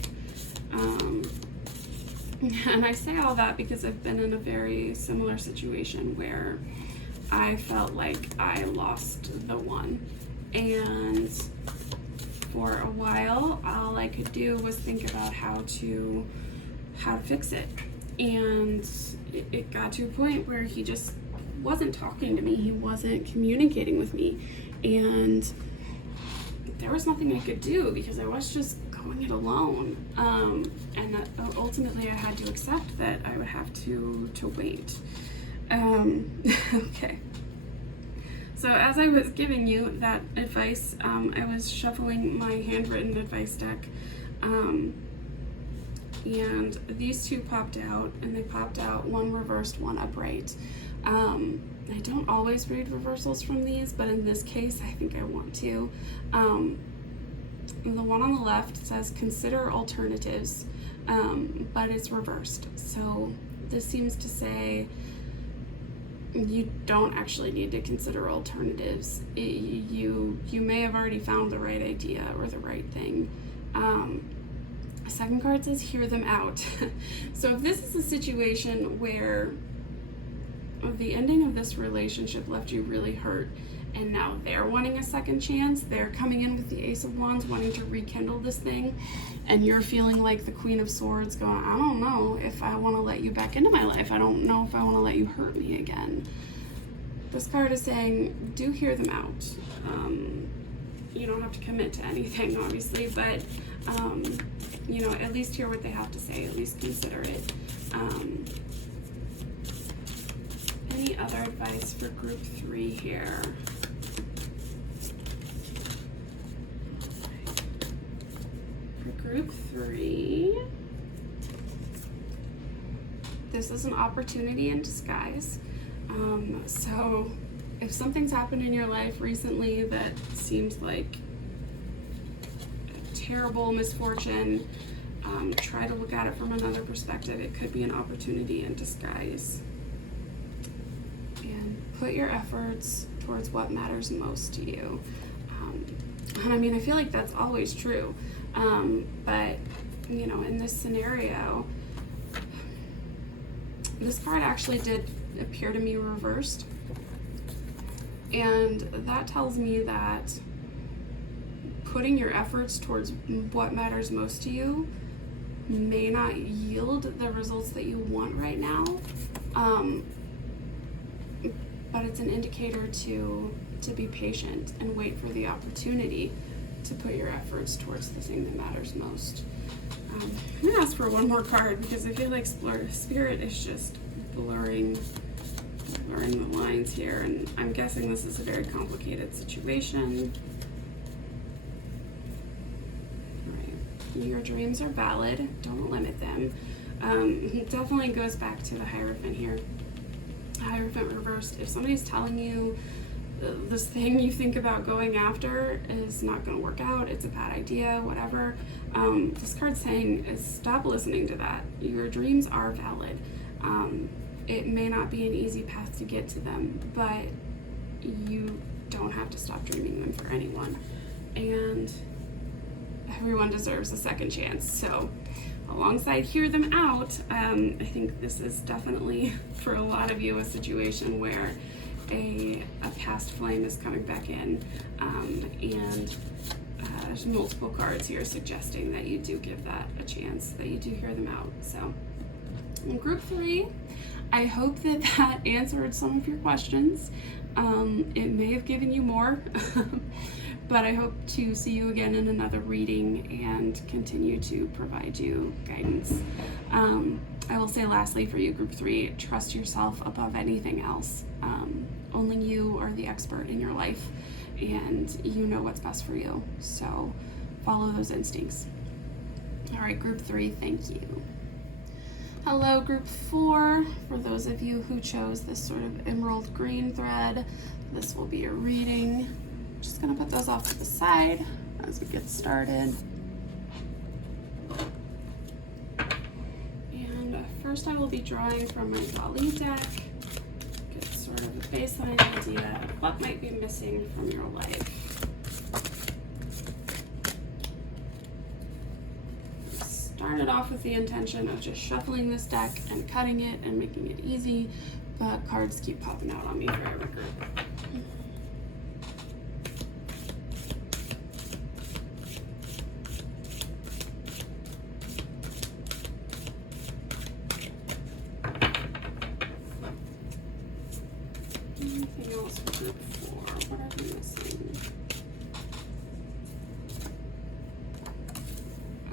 And I say all that because I've been in a very similar situation where I felt like I lost the one, and for a while all I could do was think about how to fix it, and it got to a point where he just wasn't talking to me, he wasn't communicating with me, and there was nothing I could do because I was just going it alone, and that ultimately I had to accept that I would have to wait. Okay. So as I was giving you that advice, I was shuffling my handwritten advice deck, and these two popped out, and they popped out one reversed, one upright. I don't always read reversals from these, but in this case, I think I want to. The one on the left says consider alternatives, but it's reversed. So this seems to say you don't actually need to consider alternatives. You may have already found the right idea or the right thing. Second card says hear them out. So if this is a situation where the ending of this relationship left you really hurt, and now they're wanting a second chance, they're coming in with the Ace of Wands wanting to rekindle this thing, and you're feeling like the Queen of Swords going, I don't know if I want to let you back into my life, I don't know if I want to let you hurt me again. This card is saying do hear them out. You don't have to commit to anything, obviously, but at least hear what they have to say, at least consider it. Any other advice for group 3 here? For group 3, this is an opportunity in disguise. So if something's happened in your life recently that seems like a terrible misfortune, Try to look at it from another perspective. It could be an opportunity in disguise. And put your efforts towards what matters most to you. And I mean, I feel like that's always true. But, you know, in this scenario, this card actually did appear to me reversed. And that tells me that putting your efforts towards what matters most to you may not yield the results that you want right now. But it's an indicator to be patient and wait for the opportunity to put your efforts towards the thing that matters most. I'm gonna ask for one more card because I feel like Spirit is just blurring the lines here, and I'm guessing this is a very complicated situation. Right. Your dreams are valid. Don't limit them. It definitely goes back to the Hierophant here. Hierophant reversed. If somebody's telling you this thing you think about going after is not going to work out, it's a bad idea, whatever, this card's saying is stop listening to that. Your dreams are valid. It may not be an easy path to get to them, but you don't have to stop dreaming them for anyone. And everyone deserves a second chance. So alongside Hear Them Out, I think this is definitely, for a lot of you, a situation where a past flame is coming back in, and there's multiple cards here suggesting that you do give that a chance, that you do hear them out. So in group 3, I hope that answered some of your questions. It may have given you more, but I hope to see you again in another reading and continue to provide you guidance. I will say lastly for you, group 3, trust yourself above anything else. Only you are the expert in your life, and you know what's best for you. So follow those instincts. All right, group 3, thank you. Hello, group 4. For those of you who chose this sort of emerald green thread, this will be a reading. I'm just gonna put those off to the side as we get started. And first I will be drawing from my Dali deck, get sort of a baseline idea of what might be missing from your life. Started off with the intention of just shuffling this deck and cutting it and making it easy, but cards keep popping out on me for every group. Anything else for group 4? What are we missing?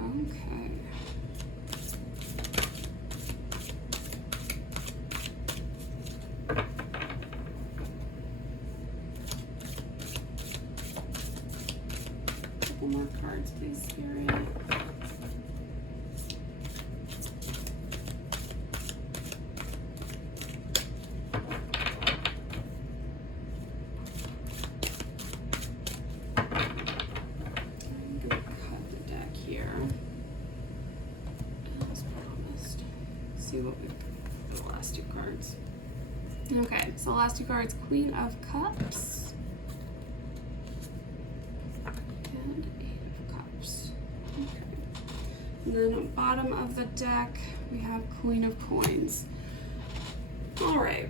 Okay. Couple more cards, please, Spirit. What we the last 2 cards. Okay, so the last 2 cards, Queen of Cups and 8 of Cups. Okay. And then on the bottom of the deck, we have Queen of Coins. All right.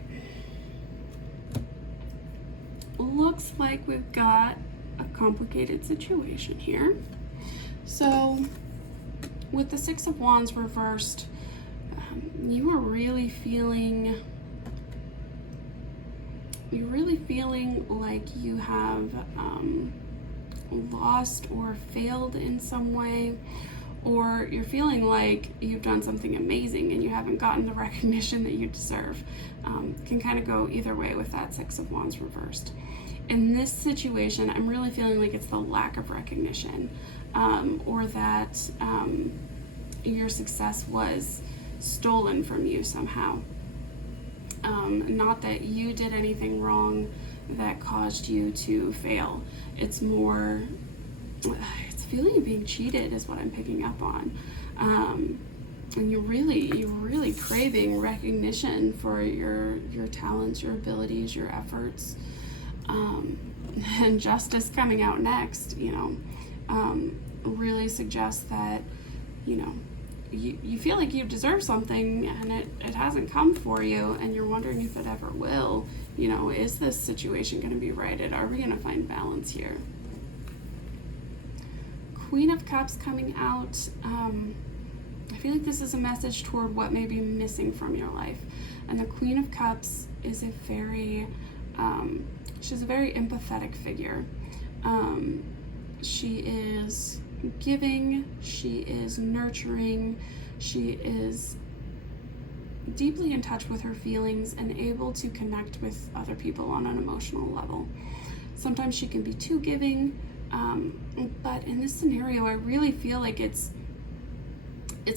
Looks like we've got a complicated situation here. So with the 6 of Wands reversed, you are really feeling like you have lost or failed in some way, or you're feeling like you've done something amazing and you haven't gotten the recognition that you deserve. Can kind of go either way with that 6 of Wands reversed. In this situation, I'm really feeling like it's the lack of recognition, or that your success was stolen from you somehow. Not that you did anything wrong that caused you to fail. It's more, it's feeling of being cheated is what I'm picking up on. And you're really craving recognition for your talents, your abilities, your efforts. And justice coming out next, really suggests that, you feel like you deserve something and it hasn't come for you, and you're wondering if it ever will. Is this situation going to be righted? Are we going to find balance here? Queen of Cups coming out. I feel like this is a message toward what may be missing from your life. And the Queen of Cups is she's a very empathetic figure. She is giving, she is nurturing, she is deeply in touch with her feelings and able to connect with other people on an emotional level. Sometimes she can be too giving, but in this scenario, I really feel like it's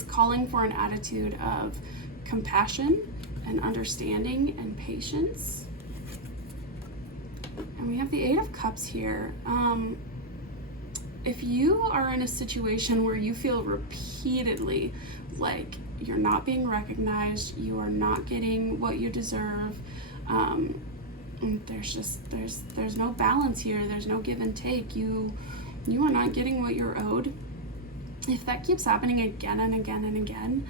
calling for an attitude of compassion and understanding and patience. And we have the Eight of Cups here. If you are in a situation where you feel repeatedly like you're not being recognized, you are not getting what you deserve, there's no balance here, there's no give and take, you are not getting what you're owed. If that keeps happening again and again and again,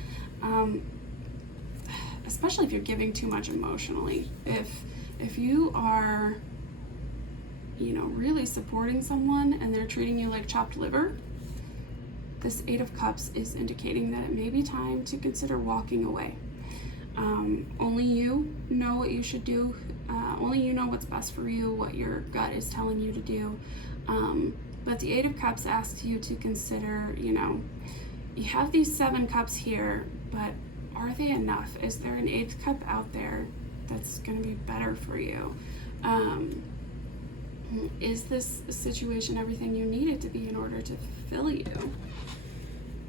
especially if you're giving too much emotionally, if you are really supporting someone and they're treating you like chopped liver, this Eight of Cups is indicating that it may be time to consider walking away. Only you know what you should do. Only you know what's best for you, what your gut is telling you to do. But the Eight of Cups asks you to consider, you have these 7 cups here, but are they enough? Is there an 8th cup out there that's going to be better for you? Is this situation everything you need it to be in order to fulfill you?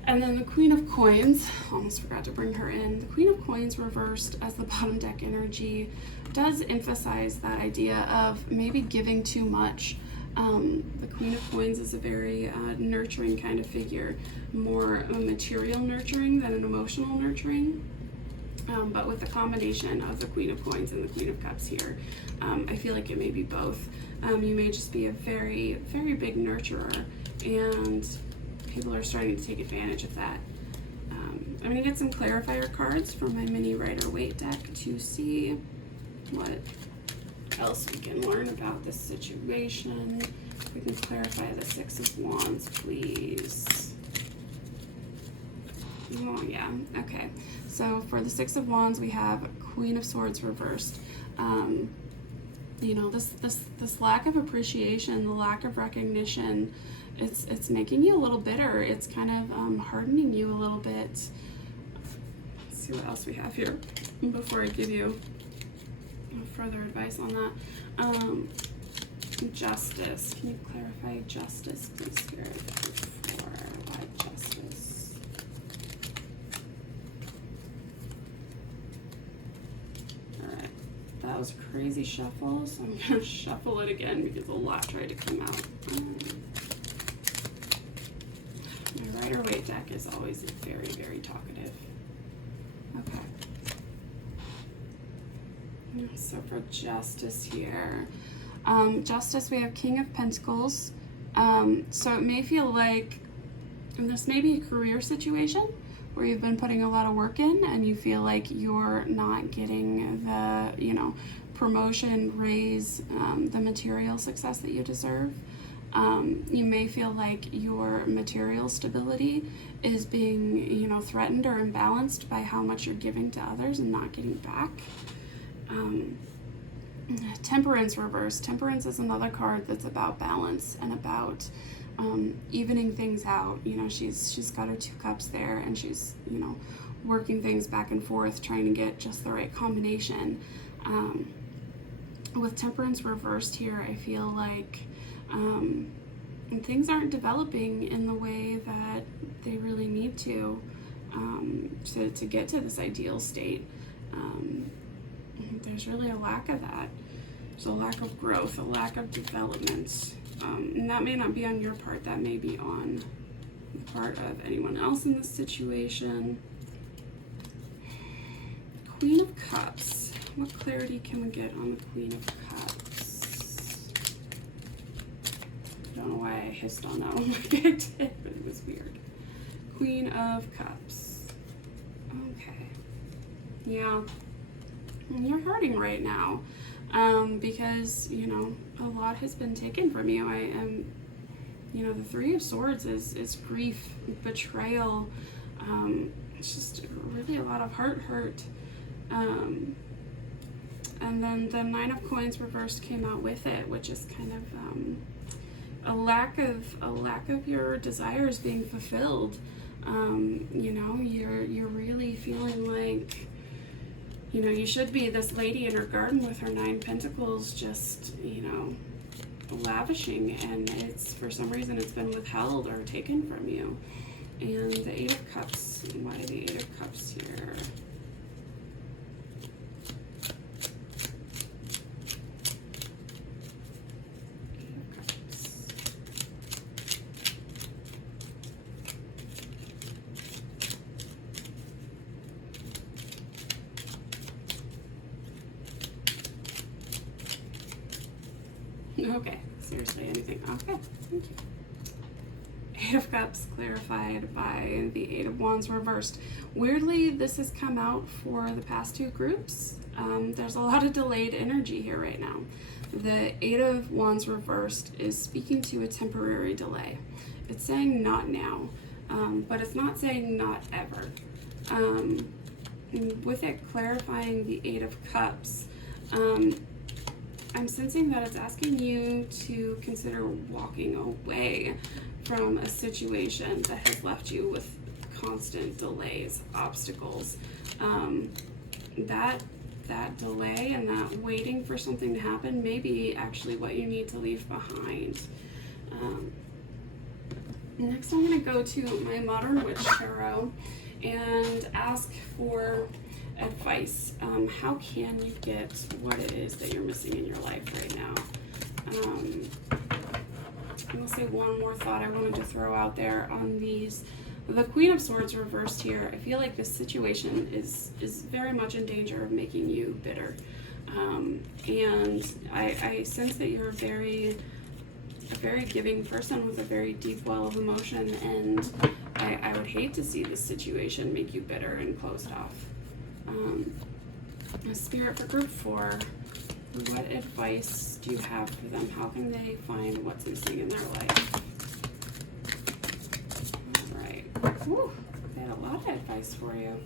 And then the Queen of Coins, almost forgot to bring her in. The Queen of Coins reversed as the bottom deck energy does emphasize that idea of maybe giving too much. The Queen of Coins is a very nurturing kind of figure, more a material nurturing than an emotional nurturing. But with the combination of the Queen of Coins and the Queen of Cups here, I feel like it may be both. You may just be a very, very big nurturer, and people are starting to take advantage of that. I'm going to get some clarifier cards from my mini Rider-Waite deck to see what else we can learn about this situation. We can clarify the Six of Wands, please. Oh yeah, okay. So for the Six of Wands, we have Queen of Swords reversed. This lack of appreciation, the lack of recognition, it's making you a little bitter. It's kind of hardening you a little bit. Let's see what else we have here before I give you further advice on that. Justice. Can you clarify justice, please, Spirit? Why justice? Alright. That was a crazy shuffle, so I'm going to shuffle it again because a lot tried to come out. My Rider-Waite deck is always very, very talkative. Okay. So for justice here, justice, we have King of Pentacles. So it may feel like this may be a career situation where you've been putting a lot of work in and you feel like you're not getting the, promotion, raise, the material success that you deserve. You may feel like your material stability is being, threatened or imbalanced by how much you're giving to others and not getting back. Temperance reverse. Temperance is another card that's about balance and about evening things out. She's got her 2 cups there, and she's working things back and forth, trying to get just the right combination. With temperance reversed here, I feel like things aren't developing in the way that they really need to get to this ideal state. There's really a lack of that. There's a lack of growth, a lack of development. And that may not be on your part, that may be on the part of anyone else in this situation. Queen of Cups. What clarity can we get on the Queen of Cups? I don't know why I hissed on that one like I did, but it was weird. Queen of Cups. Okay. Yeah. You're hurting right now because, you know, a lot has been taken from you. I am, you know, the Three of Swords is grief, betrayal. It's just really a lot of heart hurt. And then the Nine of Coins reversed came out with it, which is kind of a lack of your desires being fulfilled. You know, you're really feeling like, you know, you should be this lady in her garden with her 9 pentacles, just, you know, lavishing, and it's, for some reason, it's been withheld or taken from you. And the Eight of Cups. Why the Eight of Cups here? Okay, seriously, anything? Okay, thank you. Eight of Cups clarified by the Eight of Wands reversed. Weirdly, this has come out for the past 2 groups. There's a lot of delayed energy here right now. The Eight of Wands reversed is speaking to a temporary delay. It's saying not now, but it's not saying not ever. With it clarifying the Eight of Cups, I'm sensing that it's asking you to consider walking away from a situation that has left you with constant delays, obstacles. That delay and that waiting for something to happen may be actually what you need to leave behind. Next, I'm going to go to my Modern Witch Tarot and ask for advice. How can you get what it is that you're missing in your life right now? I'm going to say one more thought I wanted to throw out there on these. The Queen of Swords reversed here. I feel like this situation is very much in danger of making you bitter. And I sense that you're a very giving person with a very deep well of emotion, and I would hate to see this situation make you bitter and closed off. Spirit for group 4, what advice do you have for them? How can they find what's missing in their life? All right. Whew, I had a lot of advice for you.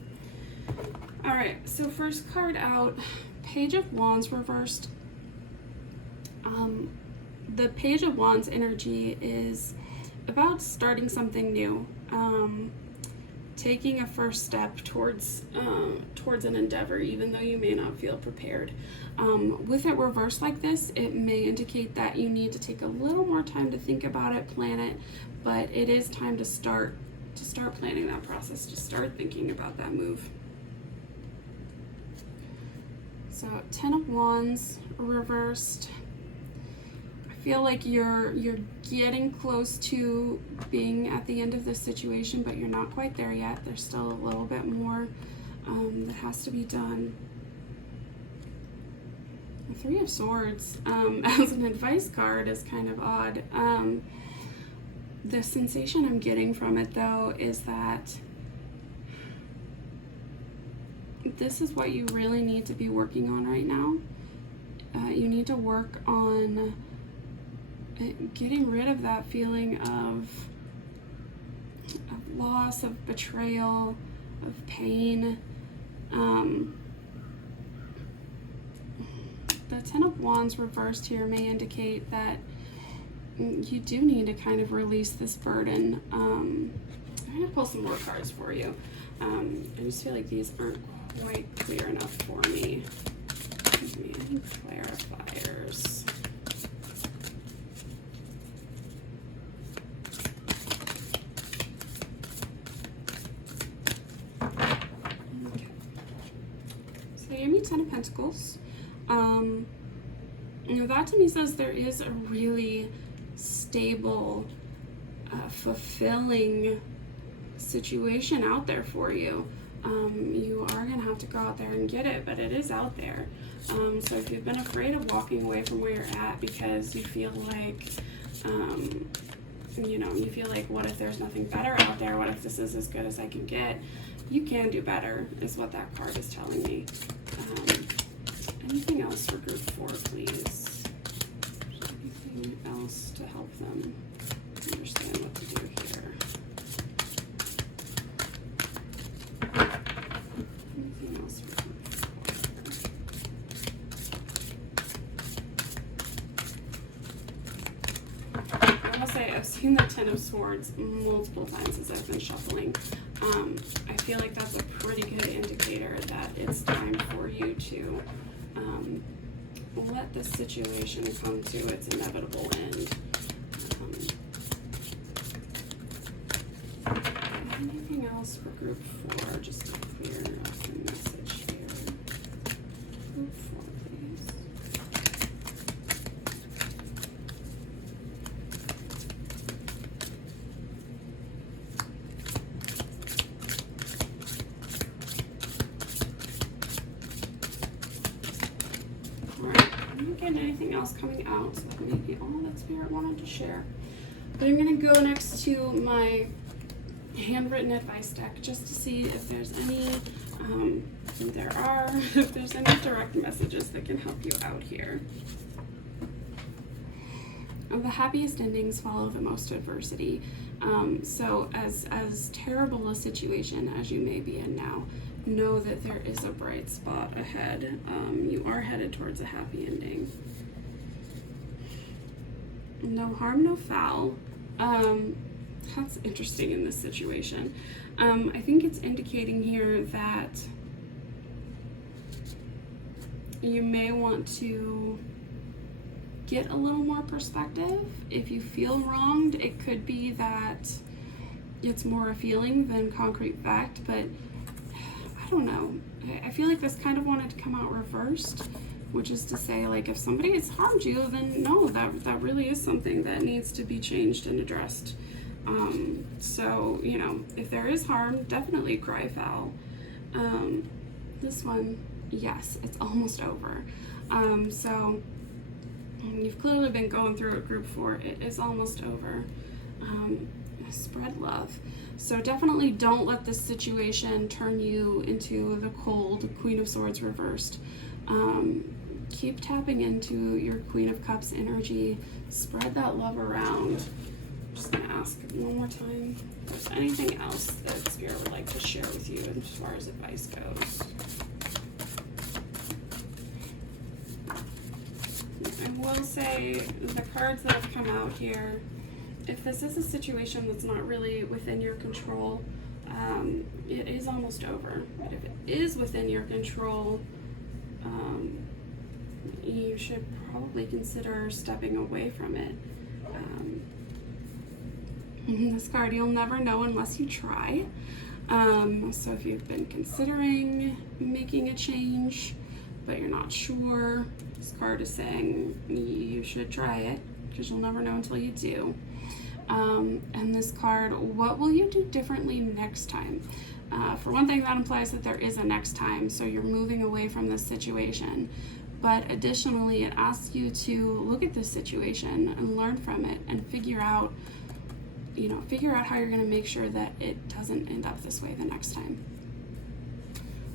All right, so first card out, Page of Wands reversed. The Page of Wands energy is about starting something new. Taking a first step towards an endeavor, even though you may not feel prepared. With it reversed like this, it may indicate that you need to take a little more time to think about it, plan it, but it is time to start planning that process, to start thinking about that move. So 10 of Wands reversed. I feel like you're getting close to being at the end of this situation, but you're not quite there yet. There's still a little bit more that has to be done. The Three of Swords as an advice card is kind of odd. The sensation I'm getting from it, though, is that this is what you really need to be working on right now. You need to work on getting rid of that feeling of loss, of betrayal, of pain. The Ten of Wands reversed here may indicate that you do need to kind of release this burden. I'm going to pull some more cards for you. I just feel like these aren't quite clear enough for me. Give me any clarifiers. Okay. So you gave me 10 of Pentacles. You know, that to me says there is a really stable fulfilling situation out there for you. You are going to have to go out there and get it, but it is out there. So if you've been afraid of walking away from where you're at because you feel like, what if there's nothing better out there? What if this is as good as I can get? You can do better, is what that card is telling me. Anything else for group 4, please? Anything else to help them understand what to do here? Anything else for group 4? I will say I've seen the Ten of Swords multiple times as I've been shuffling. I feel like that's a pretty good indicator that it's time for you to let this situation come to its inevitable end. Anything else for group 4, just to clear up the message here? Group 4, please. Anything else coming out, so that may be all that Spirit wanted to share. But I'm going to go next to my handwritten advice deck just to see if there's any, if there's any direct messages that can help you out here. The happiest endings follow the most adversity. So as terrible a situation as you may be in now, know that there is a bright spot ahead. You are headed towards a happy ending. No harm, no foul. That's interesting in this situation. I think it's indicating here that you may want to get a little more perspective. If you feel wronged, it could be that it's more a feeling than concrete fact, but I don't know. I feel like this kind of wanted to come out reversed, which is to say, like, if somebody has harmed you, then no, that really is something that needs to be changed and addressed. So, if there is harm, definitely cry foul. This one, yes, it's almost over. So you've clearly been going through it, group 4. It is almost over. Spread love. So definitely don't let this situation turn you into the cold Queen of Swords reversed. Keep tapping into your Queen of Cups energy. Spread that love around. I'm just going to ask one more time if there's anything else that Spirit would like to share with you as far as advice goes. I will say the cards that have come out here, if this is a situation that's not really within your control, it is almost over. But if it is within your control, you should probably consider stepping away from it. This card, you'll never know unless you try. So if you've been considering making a change, but you're not sure, this card is saying you should try it, because you'll never know until you do. And this card, what will you do differently next time? For one thing, that implies that there is a next time, so you're moving away from this situation. But additionally, it asks you to look at this situation and learn from it and figure out how you're going to make sure that it doesn't end up this way the next time.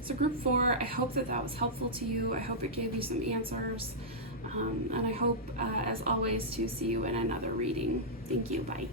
So group 4, I hope that was helpful to you. I hope it gave you some answers. And I hope, as always, to see you in another reading. Thank you. Bye.